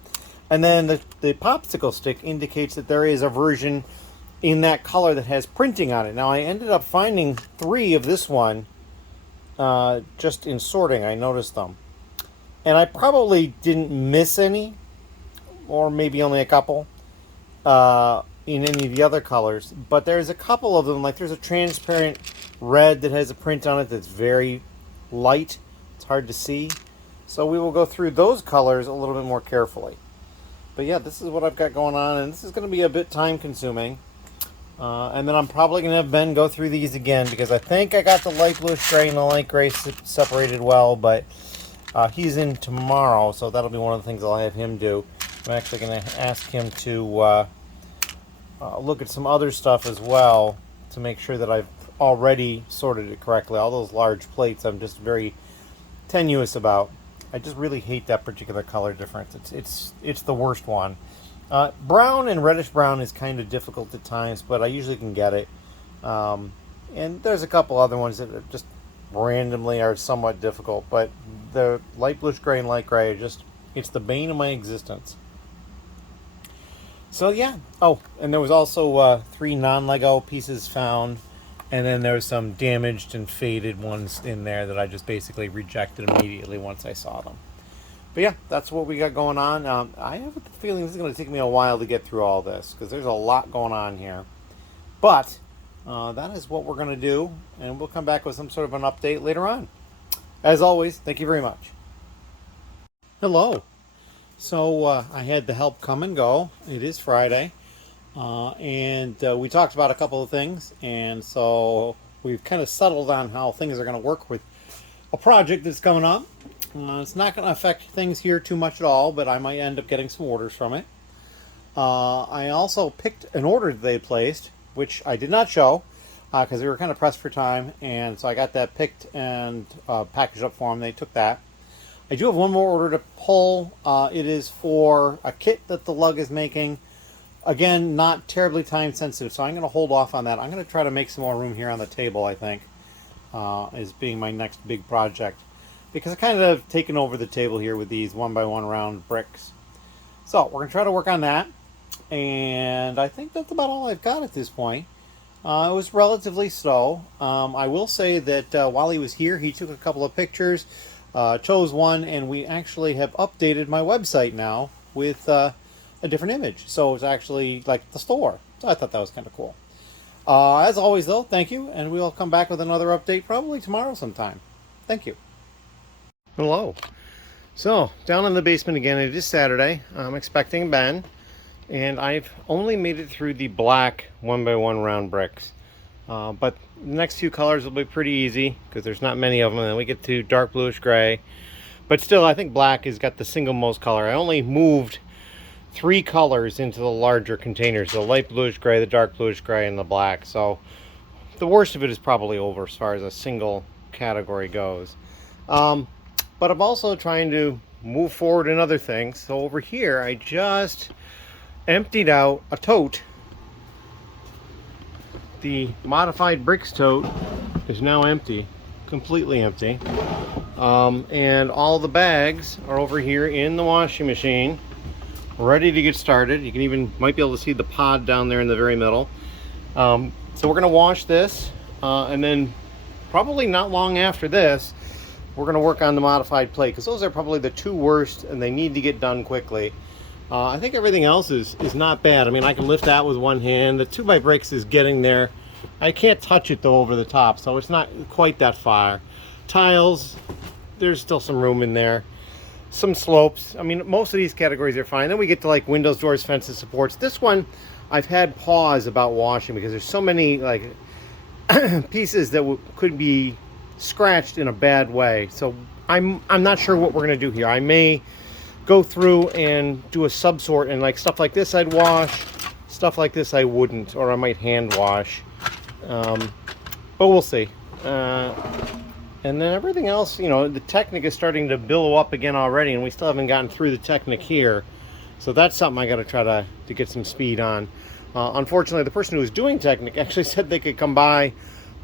And then the popsicle stick indicates that there is a version in that color that has printing on it. Now I ended up finding 3 of this one just in sorting. I noticed them. And I probably didn't miss any, or maybe only a couple, in any of the other colors. But there's a couple of them, like there's a transparent red that has a print on it that's very light. It's hard to see. So we will go through those colors a little bit more carefully. But yeah, this is what I've got going on, and this is going to be a bit time consuming. And then I'm probably going to have Ben go through these again, because I think I got the light bluish gray and the light gray separated well, but he's in tomorrow, so that'll be one of the things I'll have him do. I'm actually going to ask him to look at some other stuff as well to make sure that I've already sorted it correctly. All those large plates I'm just very tenuous about. I just really hate that particular color difference. It's the worst one. Brown and reddish brown is kind of difficult at times, but I usually can get it. And there's a couple other ones that are just randomly are somewhat difficult, but the light bluish gray and light gray are just, it's the bane of my existence. So yeah. Oh, and there was also 3 non-Lego pieces found, and then there was some damaged and faded ones in there that I just basically rejected immediately once I saw them. But yeah, that's what we got going on. I have a feeling this is going to take me a while to get through all this, because there's a lot going on here. But that is what we're going to do, and we'll come back with some sort of an update later on. As always, thank you very much. Hello. So I had the help come and go. It is Friday. And we talked about a couple of things, and so we've kind of settled on how things are going to work with a project that's coming up. It's not going to affect things here too much at all, but I might end up getting some orders from it. I also picked an order that they placed, which I did not show because they were kind of pressed for time, and so I got that picked and packaged up for them. They took that. I do have one more order to pull. It is for a kit that the lug is making. Again, not terribly time sensitive, so I'm going to hold off on that. I'm going to try to make some more room here on the table, I think, as being my next big project. Because I kind of taken over the table here with these 1x1 round bricks. So, we're going to try to work on that. And I think that's about all I've got at this point. It was relatively slow. I will say that while he was here, he took a couple of pictures, chose one, and we actually have updated my website now with a different image. So it's actually like the store. So I thought that was kind of cool. As always, though, thank you, and we'll come back with another update probably tomorrow sometime. Thank you. Hello. So, down in the basement again. It is Saturday. I'm expecting Ben, and I've only made it through the black 1x1 round bricks. But the next few colors will be pretty easy because there's not many of them, and then we get to dark bluish gray. But still, I think black has got the single most color. I only moved 3 colors into the larger containers: the light bluish gray, the dark bluish gray, and the black. So the worst of it is probably over as far as a single category goes. But I'm also trying to move forward in other things. So over here, I just emptied out a tote. The modified bricks tote is now empty, completely empty. And all the bags are over here in the washing machine, ready to get started. You can even might be able to see the pod down there in the very middle. So we're gonna wash this, and then probably not long after this, we're gonna work on the modified plate, because those are probably the 2 worst, and they need to get done quickly. I think everything else is not bad. I mean, I can lift that with one hand. The 2x bricks is getting there. I can't touch it though over the top, so it's not quite that far. Tiles, there's still some room in there. Some slopes. I mean, most of these categories are fine. Then we get to like windows, doors, fences, supports. This one I've had pause about washing because there's so many like pieces that could be scratched in a bad way. So I'm not sure what we're gonna do here. I may go through and do a subsort, and like stuff like this I'd wash, stuff like this I wouldn't, or I might hand wash. But we'll see. And then everything else, you know, the Technic is starting to billow up again already, and we still haven't gotten through the Technic here. So that's something I got to try to get some speed on. Unfortunately, the person who was doing Technic actually said they could come by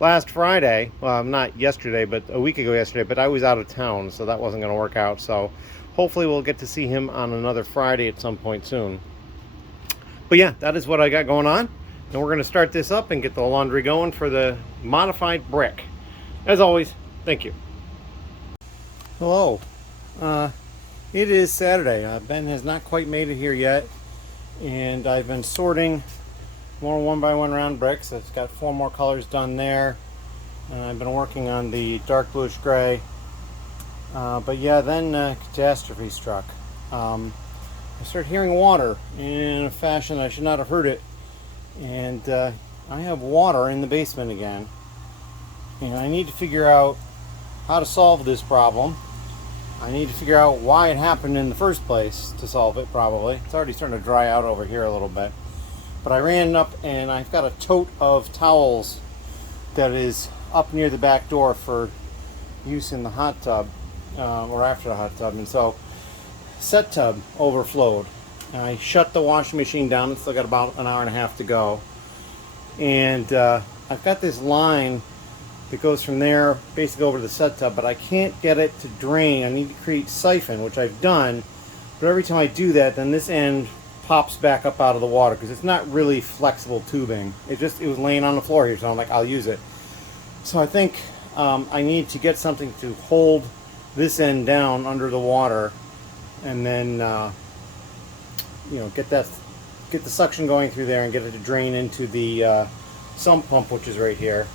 last Friday. Well, not yesterday, but a week ago yesterday, but I was out of town, so that wasn't going to work out. So hopefully we'll get to see him on another Friday at some point soon. But yeah, that is what I got going on. And we're going to start this up and get the laundry going for the modified brick. As always, thank you. Hello. It is Saturday. Ben has not quite made it here yet. And I've been sorting more 1x1 round bricks. I've got 4 more colors done there. And I've been working on the dark bluish gray But yeah, then catastrophe struck. I started hearing water in a fashion I should not have heard it. And I have water in the basement again. And I need to figure out how to solve this problem. I need to figure out why it happened in the first place to solve it, probably. It's already starting to dry out over here a little bit. But I ran up and I've got a tote of towels that is up near the back door for use in the hot tub, or after the hot tub. And so, set tub overflowed. I shut the washing machine down. It's still got about an hour and a half to go. And I've got this line that goes from there basically over to the set tub, but I can't get it to drain. I need to create siphon, which I've done. But every time I do that, then this end pops back up out of the water because it's not really flexible tubing. It was laying on the floor here, so I'm like, I'll use it. So I think I need to get something to hold this end down under the water, and then get the suction going through there and get it to drain into the sump pump, which is right here.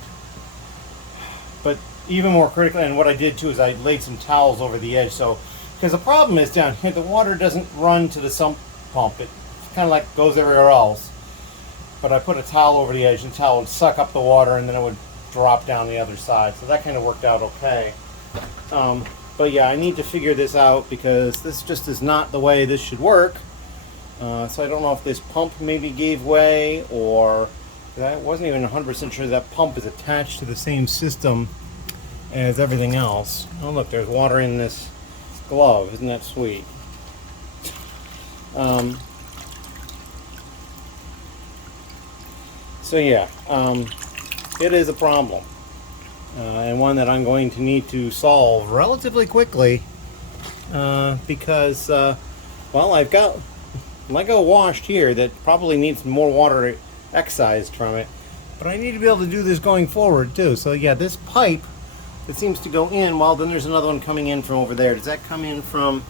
But even more critically, and what I did too is I laid some towels over the edge, so because the problem is down here the water doesn't run to the sump pump. It kind of like goes everywhere else. But I put a towel over the edge, and the towel would suck up the water, and then it would drop down the other side. So that kind of worked out okay. But yeah, I need to figure this out because this just is not the way this should work. So I don't know if this pump maybe gave way, or I wasn't even 100% sure that pump is attached to the same system as everything else. Oh look, there's water in this glove. Isn't that sweet? So yeah, it is a problem, and one that I'm going to need to solve relatively quickly, because well, I've got Lego washed here that probably needs more water excised from it, but I need to be able to do this going forward too. So yeah, this pipe that seems to go in, well, then there's another one coming in from over there. Does that come in from?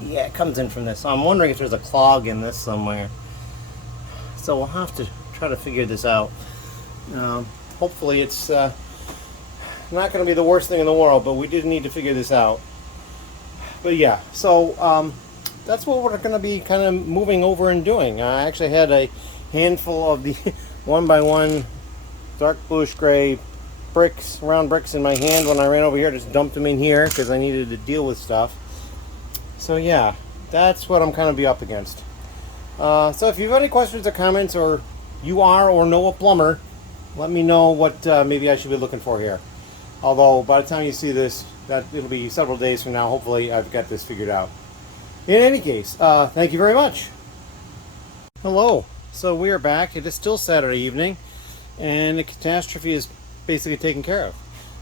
Yeah, it comes in from this. So I'm wondering if there's a clog in this somewhere. So we'll have to try to figure this out. Hopefully it's not going to be the worst thing in the world, but we did need to figure this out. But yeah, so that's what we're going to be kind of moving over and doing. I actually had a handful of the 1x1 dark bluish gray bricks, round bricks in my hand when I ran over here. Just dumped them in here because I needed to deal with stuff. So yeah, that's what I'm kind of be up against. So if you have any questions or comments, or you are or know a plumber, let me know what maybe I should be looking for here. Although by the time you see this, it'll be several days from now. Hopefully I've got this figured out. In any case, thank you very much. Hello. So we are back. It is still Saturday evening, and the catastrophe is basically taken care of.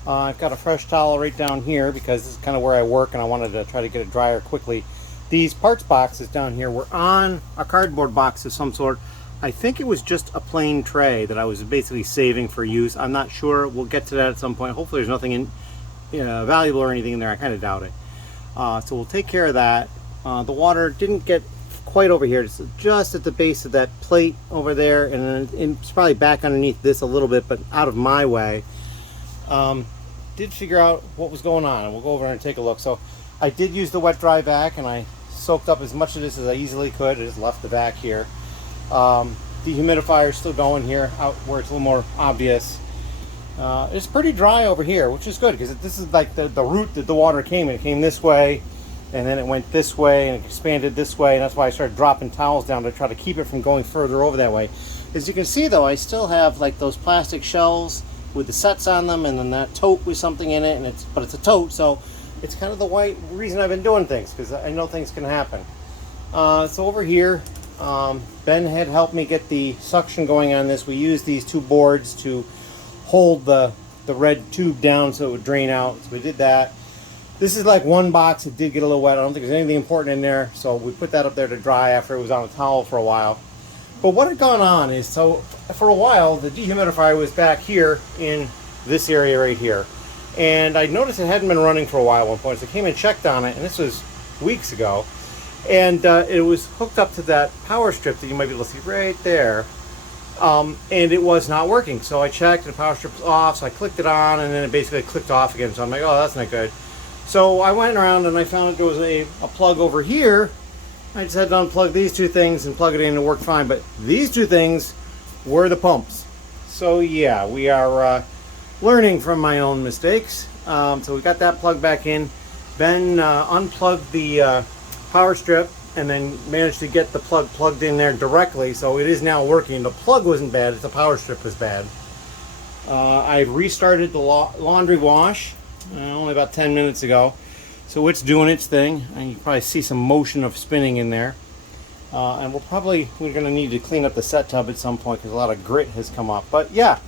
I've got a fresh towel right down here because this is kind of where I work, and I wanted to try to get it drier quickly. These parts boxes down here were on a cardboard box of some sort. I think it was just a plain tray that I was basically saving for use. I'm not sure. We'll get to that at some point. Hopefully there's nothing valuable or anything in there. I kind of doubt it. So we'll take care of that. The water didn't get quite over here. It's just at the base of that plate over there, and then it's probably back underneath this a little bit, but out of my way. Did figure out what was going on, and we'll go over and take a look. So I did use the wet dry vac, and I soaked up as much of this as I easily could. I just left the vac here. Dehumidifier is still going here, out where it's a little more obvious. It's pretty dry over here, which is good because this is like the route that the water came in. It came this way, and then it went this way, and it expanded this way, and that's why I started dropping towels down to try to keep it from going further over that way. As you can see, though, I still have like those plastic shells with the sets on them, and then that tote with something in it, but it's a tote, so it's kind of the reason I've been doing things, because I know things can happen. So over here, Ben had helped me get the suction going on this. We used these two boards to hold the red tube down so it would drain out, so we did that. This is like one box. It did get a little wet. I don't think there's anything important in there, so we put that up there to dry after it was on a towel for a while. But what had gone on is, so for a while, the dehumidifier was back here in this area right here. And I noticed it hadn't been running for a while at one point, so I came and checked on it, and this was weeks ago. And it was hooked up to that power strip that you might be able to see right there. And it was not working. So I checked, and the power strip was off, so I clicked it on, and then it basically clicked off again. So I'm like, oh, that's not good. So I went around and I found there was a plug over here. I just had to unplug these two things and plug it in and it worked fine. But these two things were the pumps. So yeah, we are learning from my own mistakes. So we got that plug back in. Ben unplugged the power strip and then managed to get the plug plugged in there directly. So it is now working. The plug wasn't bad, the power strip was bad. I restarted the laundry wash only about 10 minutes ago. So it's doing its thing. And you can probably see some motion of spinning in there. And we're going to need to clean up the set tub at some point because a lot of grit has come up. But yeah,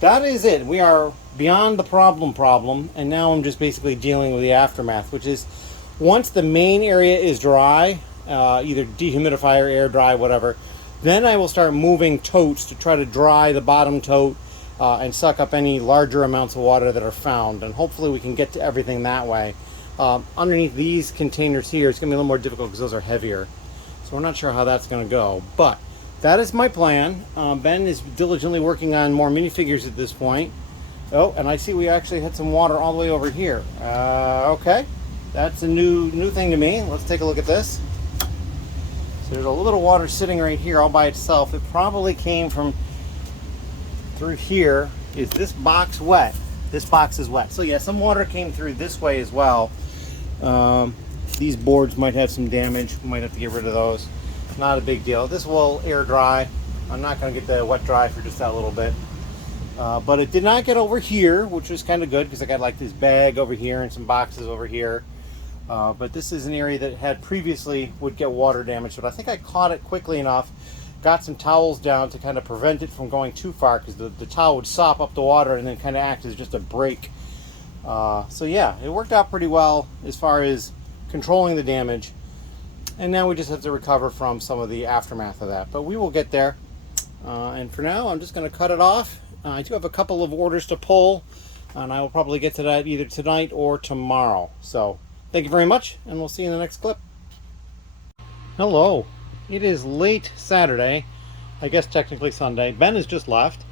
that is it. We are beyond the problem, and now I'm just basically dealing with the aftermath, which is once the main area is dry, either dehumidifier, air dry, whatever, then I will start moving totes to try to dry the bottom tote and suck up any larger amounts of water that are found, and hopefully we can get to everything that way. Underneath these containers here, it's going to be a little more difficult because those are heavier. So we're not sure how that's going to go, but that is my plan. Ben is diligently working on more minifigures at this point. Oh, and I see we actually had some water all the way over here. Okay, that's a new thing to me. Let's take a look at this. So there's a little water sitting right here all by itself. It probably came from through here. Is this box wet? This box is wet. So yeah, some water came through this way as well. These boards might have some damage. We might have to get rid of those. Not a big deal. This will air dry. I'm not going to get the wet dry for just that little bit. But it did not get over here, which was kind of good because I got like this bag over here and some boxes over here. But this is an area that had previously would get water damage. But I think I caught it quickly enough. Got some towels down to kind of prevent it from going too far because the towel would sop up the water and then kind of act as just a break. So yeah, it worked out pretty well as far as controlling the damage. And now we just have to recover from some of the aftermath of that. But we will get there. And for now, I'm just going to cut it off. I do have a couple of orders to pull, and I will probably get to that either tonight or tomorrow. So thank you very much, and we'll see you in the next clip. Hello. It is late Saturday. I guess technically Sunday. Ben has just left.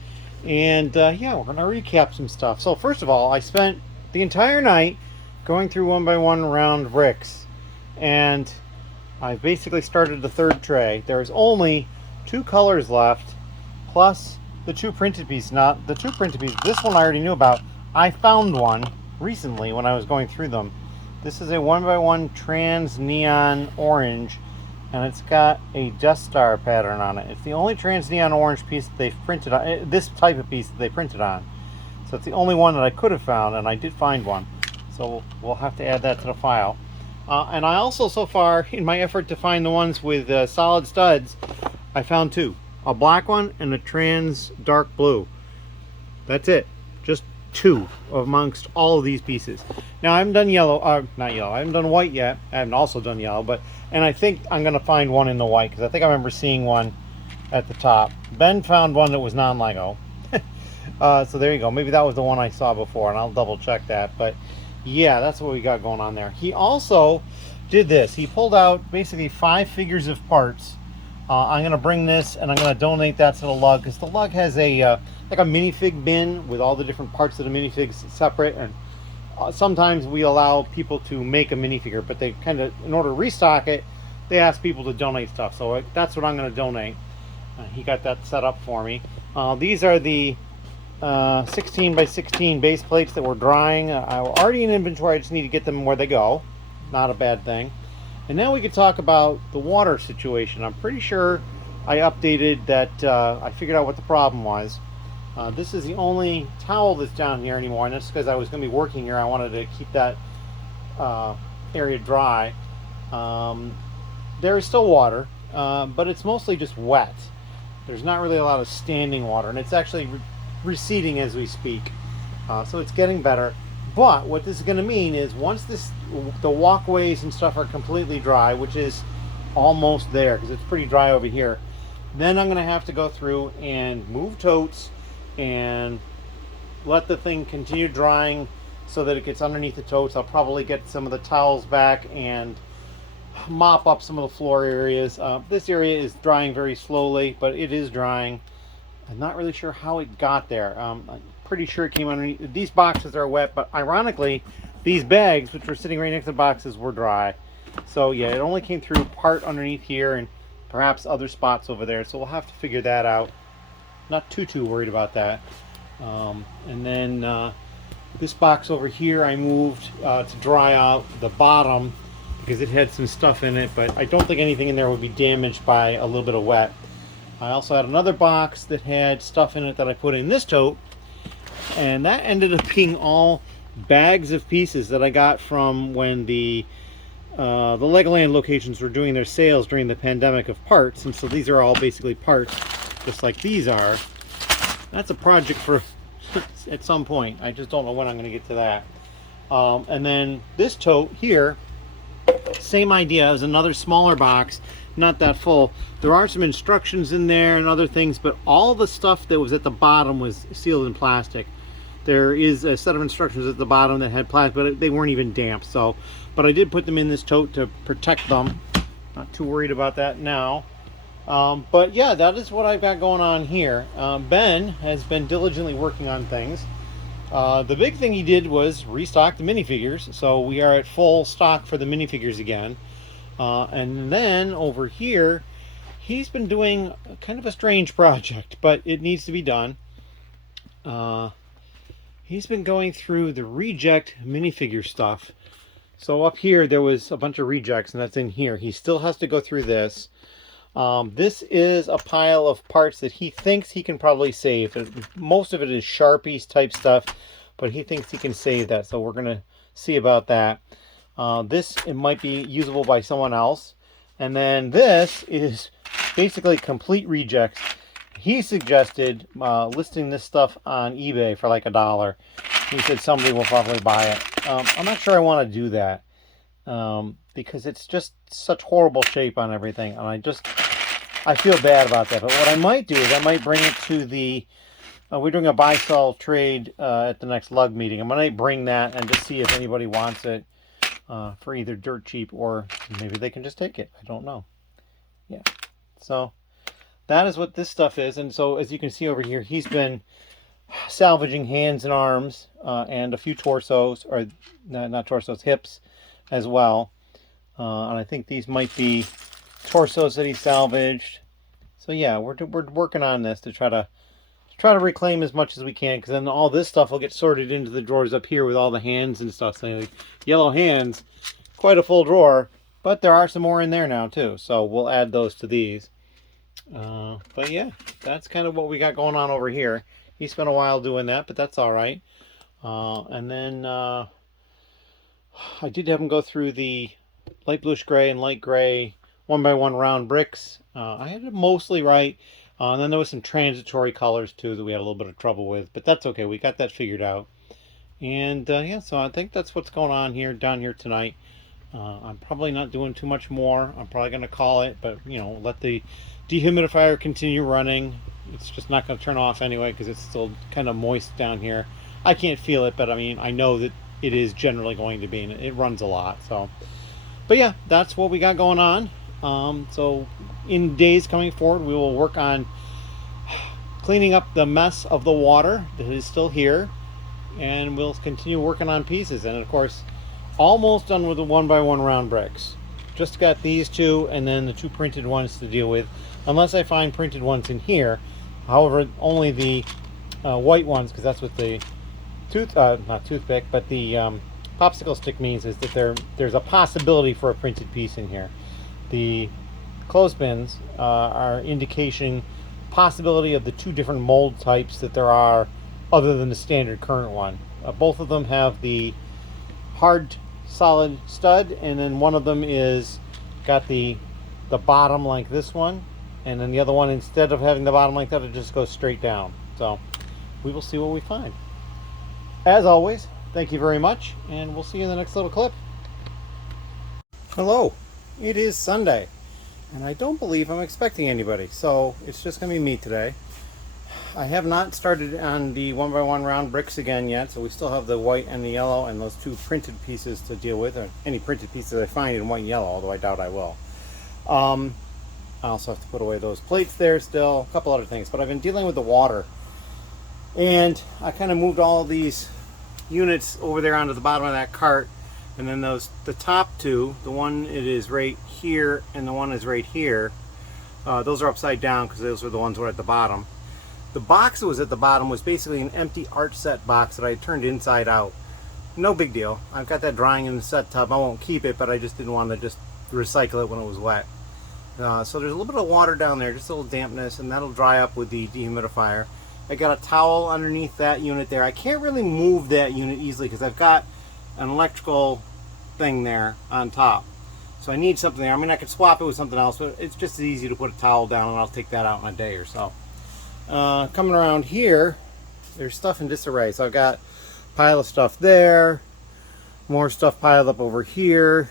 And yeah, we're going to recap some stuff. So first of all, I spent the entire night going through one by one round bricks. And I basically started the third tray. There's only 2 colors left, plus the 2 printed pieces. Not the 2 printed pieces. This one I already knew about. I found one recently when I was going through them. This is a 1x1 trans neon orange, and it's got a Death Star pattern on it. It's the only trans neon orange piece that they've printed on. This type of piece that they printed on. So it's the only one that I could have found, and I did find one. So we'll have to add that to the file. And I also, so far, in my effort to find the ones with solid studs, I found 2. A black one and a trans dark blue. That's it. Just 2 amongst all of these pieces. Now, I haven't done yellow, not yellow, I haven't done white yet. I haven't also done yellow, and I think I'm going to find one in the white, because I think I remember seeing one at the top. Ben found one that was non-Lego. So there you go. Maybe that was the one I saw before, and I'll double check that. But yeah, that's what we got going on there. He also did this. He pulled out basically 5 figures of parts. I'm going to bring this and I'm going to donate that to the lug, because the lug has a like a minifig bin with all the different parts of the minifigs separate. And sometimes we allow people to make a minifigure, but they kind of, in order to restock it, they ask people to donate stuff. So that's what I'm going to donate. He got that set up for me. These are the 16 by 16 base plates that were drying. I were already in inventory. I just need to get them where they go. Not a bad thing. And now we could talk about the water situation. I'm pretty sure I updated that. I figured out what the problem was. This is the only towel that's down here anymore, and that's because I was going to be working here. I wanted to keep that area dry. There is still water, but it's mostly just wet. There's not really a lot of standing water, and it's actually receding as we speak. So it's getting better. But what this is going to mean is once the walkways and stuff are completely dry, which is almost there because it's pretty dry over here, then I'm going to have to go through and move totes and let the thing continue drying so that it gets underneath the totes. I'll probably get some of the towels back and mop up some of the floor areas. This area is drying very slowly, but it is drying. I'm not really sure how it got there. I'm pretty sure it came underneath. These boxes are wet, but ironically, these bags, which were sitting right next to the boxes, were dry. So yeah, it only came through part underneath here and perhaps other spots over there. So we'll have to figure that out. Not too worried about that. And then this box over here I moved to dry out the bottom because it had some stuff in it, but I don't think anything in there would be damaged by a little bit of wet. I also had another box that had stuff in it that I put in this tote, and that ended up being all bags of pieces that I got from when the Legoland locations were doing their sales during the pandemic of parts. And so these are all basically parts, just like these are. That's a project for at some point. I just don't know when I'm going to get to that. And then this tote here, same idea as another smaller box, not that full. There are some instructions in there and other things, but all the stuff that was at the bottom was sealed in plastic. There is a set of instructions at the bottom that had plastic, but they weren't even damp. So, but I did put them in this tote to protect them. Not too worried about that now. But yeah, that is what I've got going on here. Ben has been diligently working on things. The big thing he did was restock the minifigures, so we are at full stock for the minifigures again. And then over here, he's been doing kind of a strange project, but it needs to be done. He's been going through the reject minifigure stuff. So up here, there was a bunch of rejects, and that's in here. He still has to go through this. This is a pile of parts that he thinks he can probably save. Most of it is Sharpies type stuff, but he thinks he can save that. So we're going to see about that. It might be usable by someone else. And then this is basically complete rejects. He suggested listing this stuff on eBay for like $1. He said somebody will probably buy it. I'm not sure I want to do that because it's just such horrible shape on everything, and I feel bad about that. But what I might do is I might bring it to the we're doing a buy sell trade at the next lug meeting. I'm gonna bring that and just see if anybody wants it for either dirt cheap or maybe they can just take it. I don't know. Yeah, so that is what this stuff is. And so as you can see over here, he's been salvaging hands and arms and a few torsos, or not torsos, hips as well. And I think these might be torsos that he salvaged. So yeah, we're working on this to try to reclaim as much as we can, because then all this stuff will get sorted into the drawers up here with all the hands and stuff. So like, yellow hands, quite a full drawer, but there are some more in there now too. So we'll add those to these. But yeah, that's kind of what we got going on over here. He spent a while doing that, but that's all right. And then I did have him go through the light bluish gray and light gray 1x1 round bricks. I had it mostly right. And then there was some transitory colors too that we had a little bit of trouble with, but that's okay. We got that figured out. And yeah, so I think that's what's going on here down here tonight. I'm probably not doing too much more. I'm probably going to call it, but you know, let the dehumidifier continue running. It's just not going to turn off anyway because it's still kind of moist down here. I can't feel it, but I mean, I know that it is generally going to be, and it runs a lot. So, but yeah, that's what we got going on. So in days coming forward, we will work on cleaning up the mess of the water that is still here, and we'll continue working on pieces. And of course, almost done with the 1x1 round bricks. Just got these two and then the two printed ones to deal with, unless I find printed ones in here. However, only the white ones, because that's what the not toothpick, but the popsicle stick means, is that there's a possibility for a printed piece in here. The clothespins are indication possibility of the two different mold types that there are other than the standard current one. Both of them have the hard solid stud, and then one of them is got the bottom like this one, and then the other one, instead of having the bottom like that, it just goes straight down. So we will see what we find. As always, thank you very much, and we'll see you in the next little clip. Hello, it is Sunday, and I don't believe I'm expecting anybody, so it's just going to be me today. I have not started on the 1x1 round bricks again yet, so we still have the white and the yellow and those two printed pieces to deal with, or any printed pieces I find in white and yellow, although I doubt I will. I also have to put away those plates there still, a couple other things, but I've been dealing with the water, and I kind of moved all of these units over there onto the bottom of that cart, and then the top two, the one it is right here and the one is right here, those are upside down because those were the ones that were at the bottom. The box that was at the bottom was basically an empty art set box that I turned inside out. No big deal. I've got that drying in the set tub. I won't keep it, but I just didn't want to just recycle it when it was wet. So there's a little bit of water down there, just a little dampness, and that'll dry up with the dehumidifier. I got a towel underneath that unit there. I can't really move that unit easily because I've got an electrical thing there on top. So I need something there. I mean, I could swap it with something else, but it's just as easy to put a towel down and I'll take that out in a day or so. Coming around here, there's stuff in disarray. So I've got a pile of stuff there, more stuff piled up over here,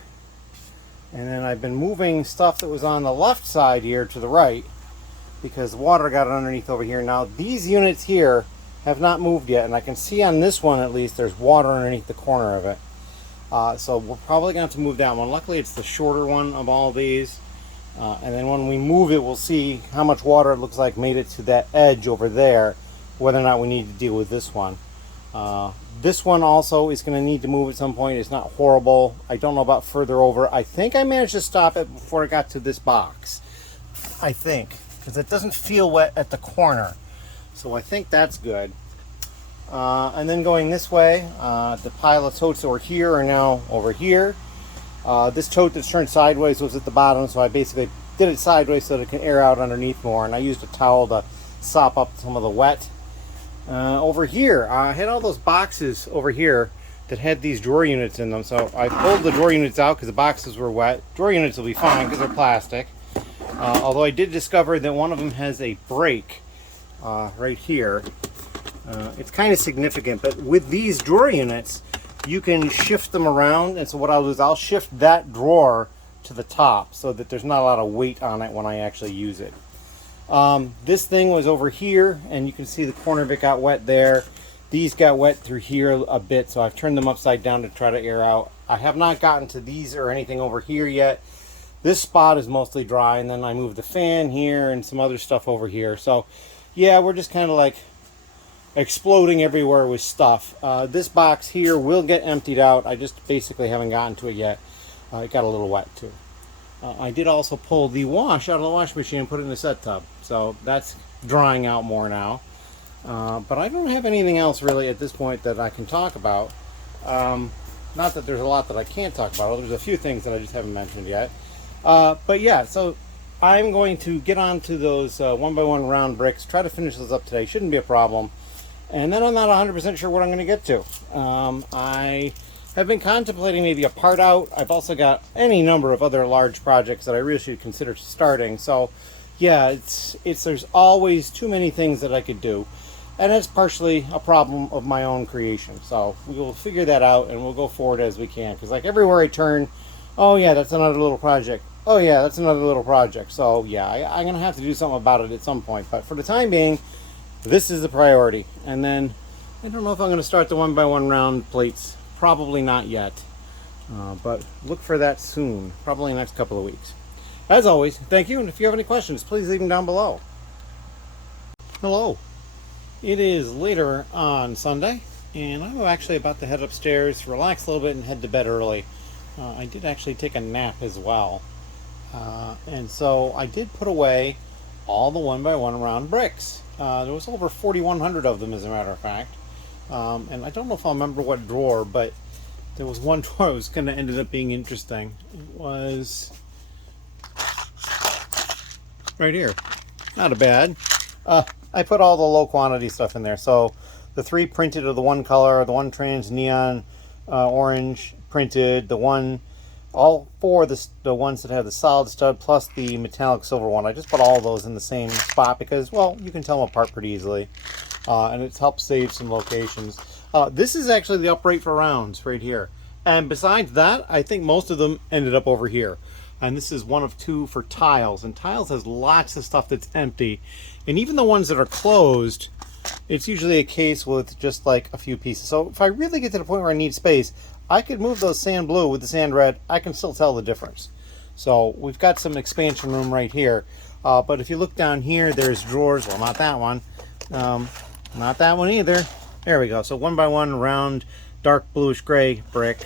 and then I've been moving stuff that was on the left side here to the right because water got it underneath over here. Now these units here have not moved yet, and I can see on this one at least there's water underneath the corner of it. So we're probably going to have to move that one. Luckily it's the shorter one of all of these. And then when we move it, we'll see how much water it looks like made it to that edge over there, whether or not we need to deal with this one. This one also is going to need to move at some point. It's not horrible. I don't know about further over. I think I managed to stop it before it got to this box. I think. Because it doesn't feel wet at the corner. So I think that's good. And then going this way, the pile of totes over here are now over here. This tote that's turned sideways was at the bottom, so I basically did it sideways so that it can air out underneath more, and I used a towel to sop up some of the wet. Over here, I had all those boxes over here that had these drawer units in them, so I pulled the drawer units out because the boxes were wet. Drawer units will be fine because they're plastic. Although I did discover that one of them has a break right here. It's kind of significant, but with these drawer units, you can shift them around, and so what I'll do is I'll shift that drawer to the top so that there's not a lot of weight on it when I actually use it. This thing was over here, and you can see the corner of it got wet there. These got wet through here a bit, so I've turned them upside down to try to air out. I have not gotten to these or anything over here yet. This spot is mostly dry, and then I moved the fan here and some other stuff over here. So yeah, we're just kind of like exploding everywhere with stuff. This box here will get emptied out. I just basically haven't gotten to it yet. It got a little wet too. I did also pull the wash out of the wash machine and put it in the set tub. So that's drying out more now. But I don't have anything else really at this point that I can talk about. Not that there's a lot that I can't talk about. There's a few things that I just haven't mentioned yet. But yeah, so I'm going to get on to those 1x1 round bricks, try to finish those up today. Shouldn't be a problem. And then I'm not 100% sure what I'm going to get to. I have been contemplating maybe a part out. I've also got any number of other large projects that I really should consider starting. So yeah, there's always too many things that I could do. And it's partially a problem of my own creation. So we will figure that out and we'll go forward as we can. Because like everywhere I turn, oh yeah, that's another little project. Oh yeah, that's another little project. So yeah, I'm going to have to do something about it at some point. But for the time being, this is the priority. And then I don't know if I'm going to start the 1x1 round plates. Probably not yet. But look for that soon. Probably in the next couple of weeks. As always, thank you. And if you have any questions, please leave them down below. Hello. It is later on Sunday. And I'm actually about to head upstairs, relax a little bit, and head to bed early. I did actually take a nap as well. And so I did put away all the 1x1 round bricks. There was over 4,100 of them, as a matter of fact. And I don't know if I'll remember what drawer, but there was one drawer that was going to ended up being interesting. It was right here. Not a bad. I put all the low quantity stuff in there. So the 3 printed of the one color, the 1 trans neon orange printed, all 4 of the ones that have the solid stud plus the metallic silver one. I just put all those in the same spot because, well, you can tell them apart pretty easily. And it's helped save some locations. This is actually the upright for rounds right here. And besides that, I think most of them ended up over here. And this is one of 2 for tiles. And tiles has lots of stuff that's empty. And even the ones that are closed, it's usually a case with just like a few pieces. So if I really get to the point where I need space, I could move those sand blue with the sand red. I can still tell the difference. So we've got some expansion room right here. But if you look down here, there's drawers. Well, not that one. Not that one either. There we go. So 1x1 round dark bluish gray brick.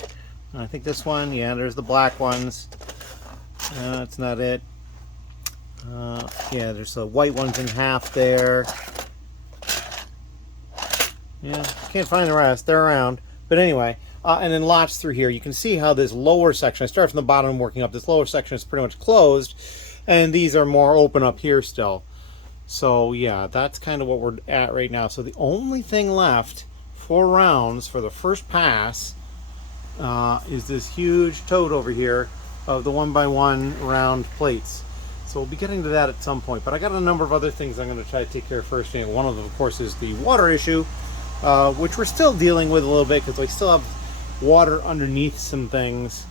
And I think this one, yeah, there's the black ones. That's not it. Yeah, there's the white ones in half there. Yeah, can't find the rest. They're around. But anyway, and then lots through here. You can see how this lower section, I started from the bottom and working up. This lower section is pretty much closed. And these are more open up here still. So yeah, that's kind of what we're at right now. So the only thing left 4 rounds for the first pass is this huge tote over here of the 1x1 round plates. So we'll be getting to that at some point. But I got a number of other things I'm going to try to take care of first. And one of them, of course, is the water issue, which we're still dealing with a little bit because we still have water underneath some things.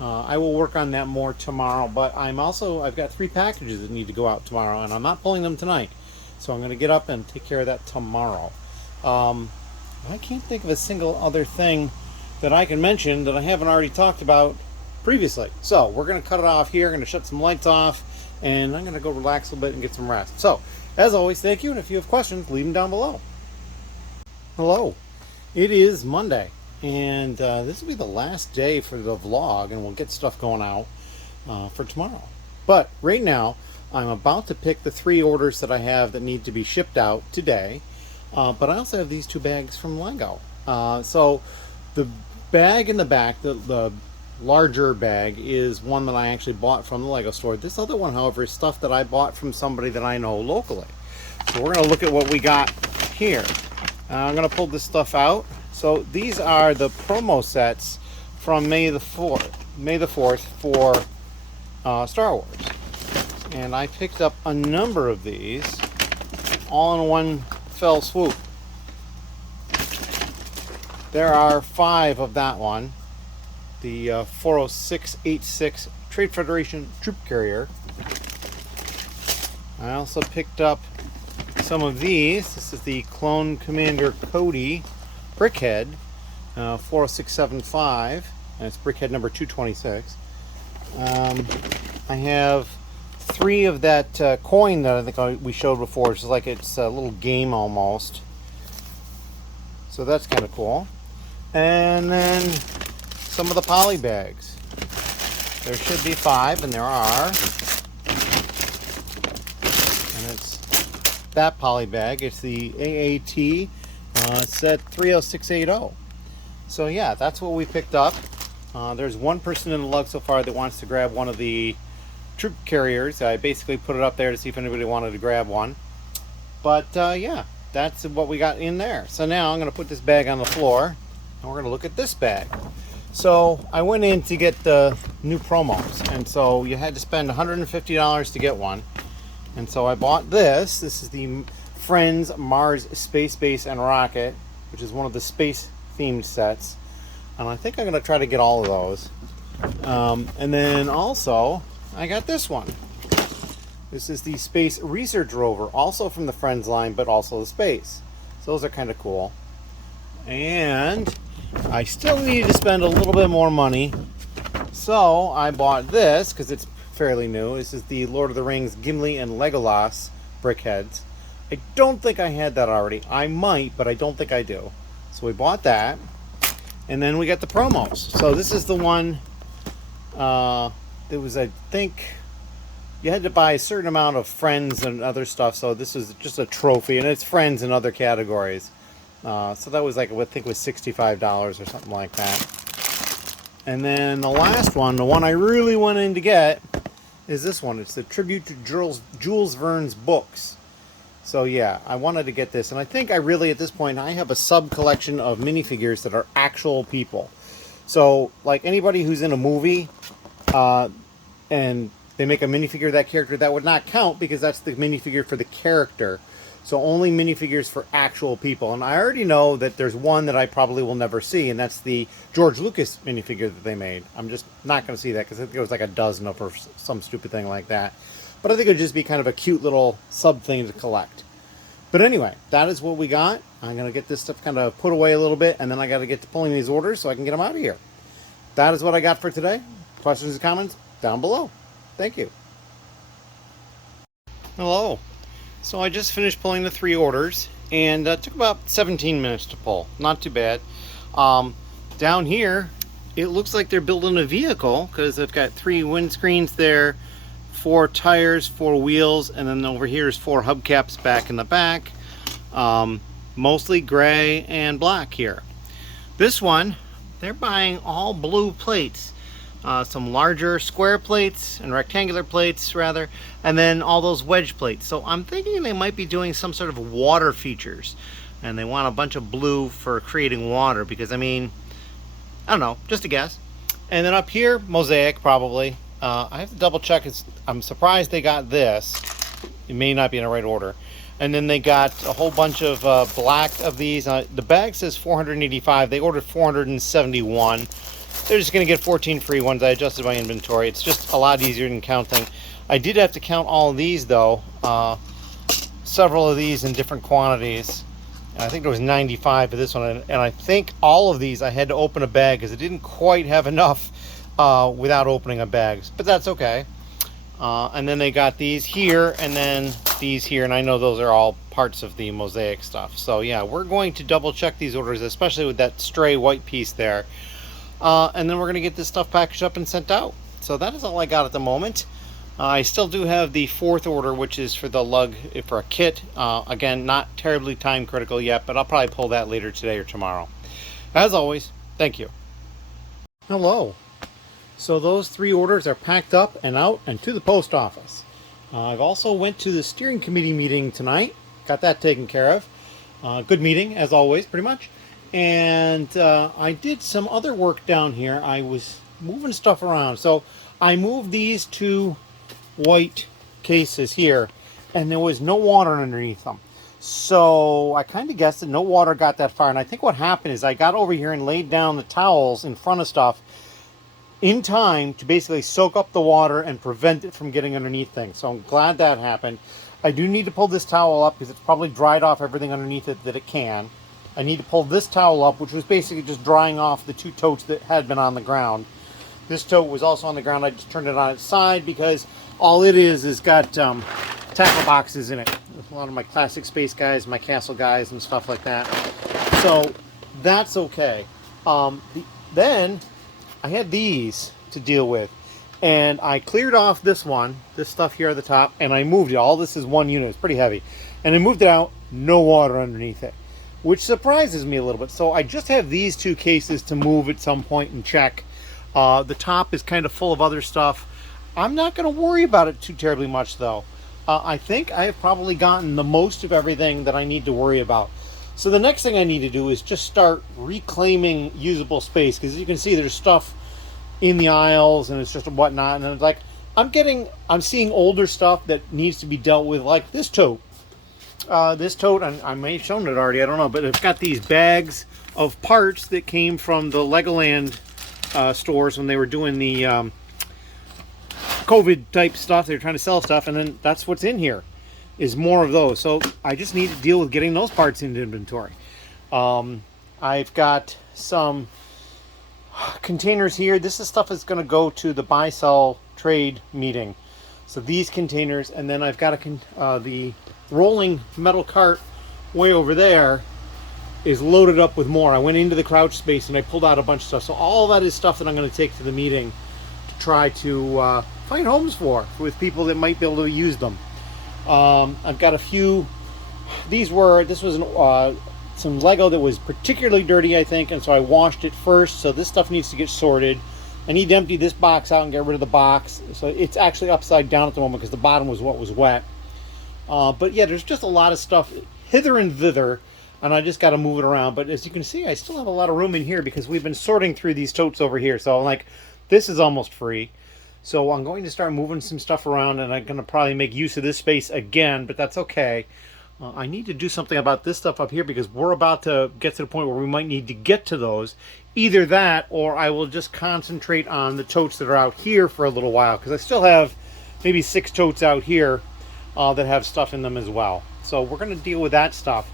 I will work on that more tomorrow, but I've got 3 packages that need to go out tomorrow, and I'm not pulling them tonight. So I'm going to get up and take care of that tomorrow. I can't think of a single other thing that I can mention that I haven't already talked about previously. So we're going to cut it off here. I'm going to shut some lights off, and I'm going to go relax a little bit and get some rest. So, as always, thank you, and if you have questions, leave them down below. Hello. It is Monday. And this will be the last day for the vlog, and we'll get stuff going out for tomorrow. But right now, I'm about to pick the 3 orders that I have that need to be shipped out today. But I also have these 2 bags from Lego. So the bag in the back, the larger bag, is one that I actually bought from the Lego store. This other one, however, is stuff that I bought from somebody that I know locally. So we're going to look at what we got here. I'm going to pull this stuff out. So these are the promo sets from May the 4th for Star Wars. And I picked up a number of these all in one fell swoop. There are 5 of that one. The 40686 Trade Federation Troop Carrier. I also picked up some of these. This is the Clone Commander Cody Brickhead, 40675, and it's Brickhead number 226. I have 3 of that coin that I think we showed before. It's like it's a little game almost. So that's kind of cool. And then some of the poly bags. There should be 5, and there are. And it's that poly bag. It's the AAT set 30680. So yeah, that's what we picked up. There's one person in the lug so far that wants to grab one of the troop carriers. I basically put it up there to see if anybody wanted to grab one. But yeah, that's what we got in there. So now I'm going to put this bag on the floor, and we're going to look at this bag. So I went in to get the new promos, and so you had to spend $150 to get one. And so I bought this. This is the Friends Mars Space Base and Rocket, which is one of the space themed sets, and I think I'm going to try to get all of those. And then also I got this one. This is the Space Research Rover, also from the Friends line, but also the space. So those are kind of cool. And I still needed to spend a little bit more money, so I bought this because it's fairly new. This is the Lord of the Rings Gimli and Legolas brickheads. I don't think I had that already. I might, but I don't think I do. So we bought that. And then we got the promos. So this is the one, it was, I think, you had to buy a certain amount of Friends and other stuff. So this is just a trophy, and it's Friends in other categories. So that was like, I think it was $65 or something like that. And then the last one, the one I really went in to get, is this one. It's the Tribute to Jules Verne's books. So yeah, I wanted to get this, and I think I really, at this point, I have a sub-collection of minifigures that are actual people. So, like, anybody who's in a movie, and they make a minifigure of that character, that would not count, because that's the minifigure for the character. So only minifigures for actual people. And I already know that there's one that I probably will never see, and that's the George Lucas minifigure that they made. I'm just not going to see that, because I think it was like a dozen of or some stupid thing like that. But I think it would just be kind of a cute little sub thing to collect. But anyway, that is what we got. I'm going to get this stuff kind of put away a little bit, and then I got to get to pulling these orders so I can get them out of here. That is what I got for today. Questions and comments down below. Thank you. Hello. So I just finished pulling the 3 orders, and it took about 17 minutes to pull. Not too bad. Down here, it looks like they're building a vehicle because they've got 3 windscreens there, 4 tires, 4 wheels, and then over here is 4 hubcaps back in the back. Mostly gray and black here. This one, they're buying all blue plates. Some larger square plates and rectangular plates rather, and then all those wedge plates. So I'm thinking they might be doing some sort of water features, and they want a bunch of blue for creating water because, I mean, I don't know, just a guess. And then up here, mosaic probably. I have to double check. I'm surprised they got this. It may not be in the right order. And then they got a whole bunch of black of these. The bag says 485. They ordered 471. They're just going to get 14 free ones. I adjusted my inventory. It's just a lot easier than counting. I did have to count all of these though. Several of these in different quantities. And I think there was 95 for this one. And I think all of these I had to open a bag because I didn't quite have enough without opening a bag. But that's okay. And then they got these here and then these here. And I know those are all parts of the mosaic stuff. So yeah, we're going to double check these orders, especially with that stray white piece there. And then we're going to get this stuff packaged up and sent out. So that is all I got at the moment. I still do have the 4th order, which is for the lug, for a kit. Again, not terribly time critical yet, but I'll probably pull that later today or tomorrow. As always, thank you. Hello. So those 3 orders are packed up and out and to the post office. I've also went to the steering committee meeting tonight. Got that taken care of. Good meeting, as always, pretty much. And I did some other work down here. I was moving stuff around. So I moved these 2 white cases here, and there was no water underneath them. So I kind of guessed that no water got that far. And I think what happened is I got over here and laid down the towels in front of stuff in time to basically soak up the water and prevent it from getting underneath things. So I'm glad that happened. I do need to pull this towel up because it's probably dried off everything underneath it that it can. I need to pull this towel up, which was basically just drying off the 2 totes that had been on the ground. This tote was also on the ground. I just turned it on its side because all it is got tackle boxes in it. A lot of my classic space guys, my castle guys, and stuff like that. So that's okay. Then I had these to deal with. And I cleared off this one, this stuff here at the top, and I moved it. All this is one unit. It's pretty heavy. And I moved it out, no water underneath it, which surprises me a little bit. So I just have these 2 cases to move at some point and check. The top is kind of full of other stuff. I'm not going to worry about it too terribly much though. I think I have probably gotten the most of everything that I need to worry about. So the next thing I need to do is just start reclaiming usable space, because you can see there's stuff in the aisles and it's just whatnot. And it's like, I'm seeing older stuff that needs to be dealt with, like this tote. This tote, I may have shown it already, I don't know, but it's got these bags of parts that came from the Legoland stores when they were doing the COVID type stuff. They were trying to sell stuff, and then that's what's in here is more of those. So I just need to deal with getting those parts into inventory. I've got some containers here. This is stuff that's going to go to the buy sell trade meeting. So these containers, and then I've got the rolling metal cart way over there is loaded up with more. I went into the crouch space and I pulled out a bunch of stuff. So all that is stuff that I'm going to take to the meeting to try to find homes for with people that might be able to use them. I've got a few. This was some Lego that was particularly dirty, I think, and so I washed it first. So this stuff needs to get sorted. I need to empty this box out and get rid of the box. So it's actually upside down at the moment because the bottom was what was wet. But yeah, there's just a lot of stuff hither and thither, and I just got to move it around. But as you can see, I still have a lot of room in here because we've been sorting through these totes over here. So like, this is almost free. So I'm going to start moving some stuff around, and I'm going to probably make use of this space again, but that's okay. I need to do something about this stuff up here because we're about to get to the point where we might need to get to those. Either that, or I will just concentrate on the totes that are out here for a little while, because I still have maybe 6 totes out here that have stuff in them as well. So we're going to deal with that stuff.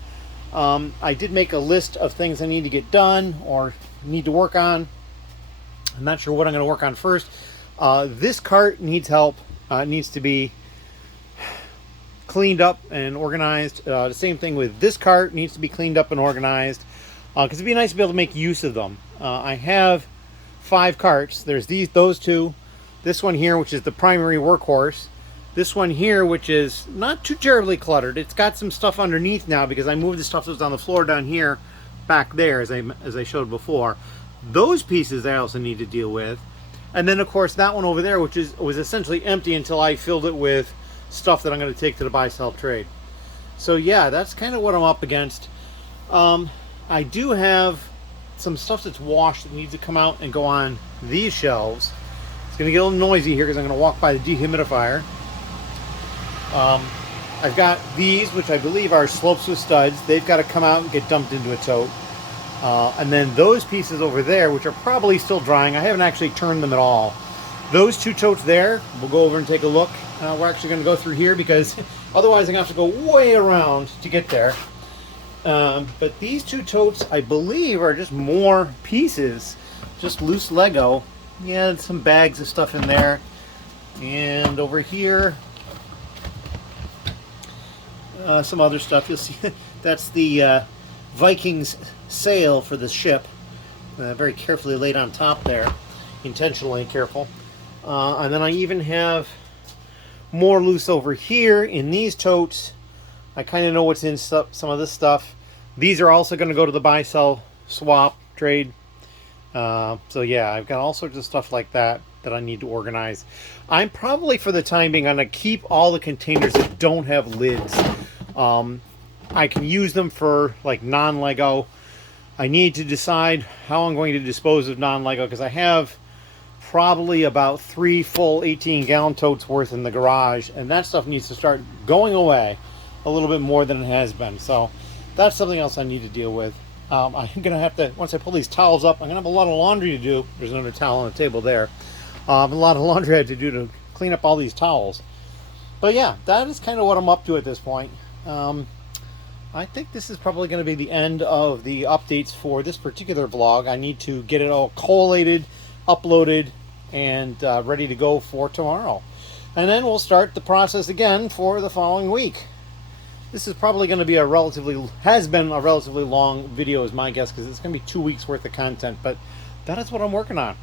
I did make a list of things I need to get done or need to work on. I'm not sure what I'm going to work on first. This cart needs help. It needs to be cleaned up and organized. The same thing with this cart, needs to be cleaned up and organized. because it'd be nice to be able to make use of them. I have 5 carts. There's those 2, this one here, which is the primary workhorse, this one here, which is not too terribly cluttered. It's got some stuff underneath now because I moved the stuff that was on the floor down here back there, as I showed before. Those pieces I also need to deal with. And then of course that one over there, which was essentially empty until I filled it with stuff that I'm going to take to the buy-sell trade. So yeah, that's kind of what I'm up against. I do have some stuff that's washed that needs to come out and go on these shelves. It's going to get a little noisy here because I'm going to walk by the dehumidifier. I've got these, which I believe are slopes with studs. They've got to come out and get dumped into a tote. And then those pieces over there, which are probably still drying, I haven't actually turned them at all. Those 2 totes there, we'll go over and take a look. We're actually going to go through here because otherwise I'm going to have to go way around to get there. But these 2 totes, I believe, are just more pieces, just loose Lego. Yeah, some bags of stuff in there. And over here, some other stuff. You'll see that's the Vikings sail for the ship. Very carefully laid on top there. Intentionally careful. And then I even have more loose over here in these totes. I kind of know what's in some of this stuff. These are also going to go to the buy, sell, swap, trade. So yeah, I've got all sorts of stuff like that I need to organize. I'm probably, for the time being, going to keep all the containers that don't have lids. I can use them for like non-Lego. I need to decide how I'm going to dispose of non-Lego because I have probably about 3 full 18-gallon totes worth in the garage, and that stuff needs to start going away a little bit more than it has been. So that's something else I need to deal with. I'm gonna have to, once I pull these towels up, I'm gonna have a lot of laundry to do. There's another towel on the table there. A lot of laundry I have to do to clean up all these towels. But yeah, that is kind of what I'm up to at this point. I think this is probably going to be the end of the updates for this particular vlog. I need to get it all collated, uploaded, and ready to go for tomorrow. And then we'll start the process again for the following week. This is probably going to be has been a relatively long video is my guess, because it's going to be 2 weeks worth of content, but that is what I'm working on.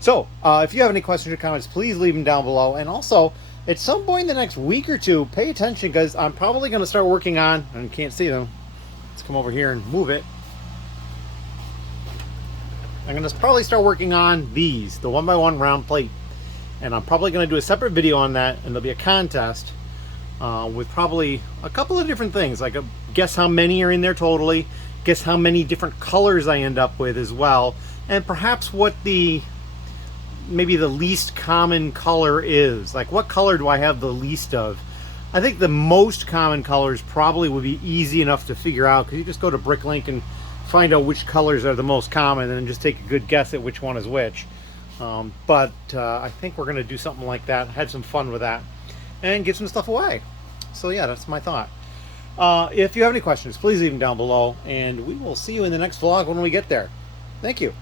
So if you have any questions or comments, please leave them down below. And also, at some point in the next week or 2, pay attention, because I'm probably going to start working on, and you can't see them, let's come over here and move it. I'm going to probably start working on these, the 1x1 round plate. And I'm probably going to do a separate video on that, and there'll be a contest with probably a couple of different things, like guess how many are in there totally, guess how many different colors I end up with as well, and perhaps what maybe the least common color is. Like, what color do I have the least of? I think the most common colors probably would be easy enough to figure out, because you just go to Bricklink and find out which colors are the most common and then just take a good guess at which one is which. But I think we're going to do something like that, had some fun with that, and give some stuff away. So yeah, that's my thought. If you have any questions, please leave them down below, and we will see you in the next vlog when we get there. Thank you.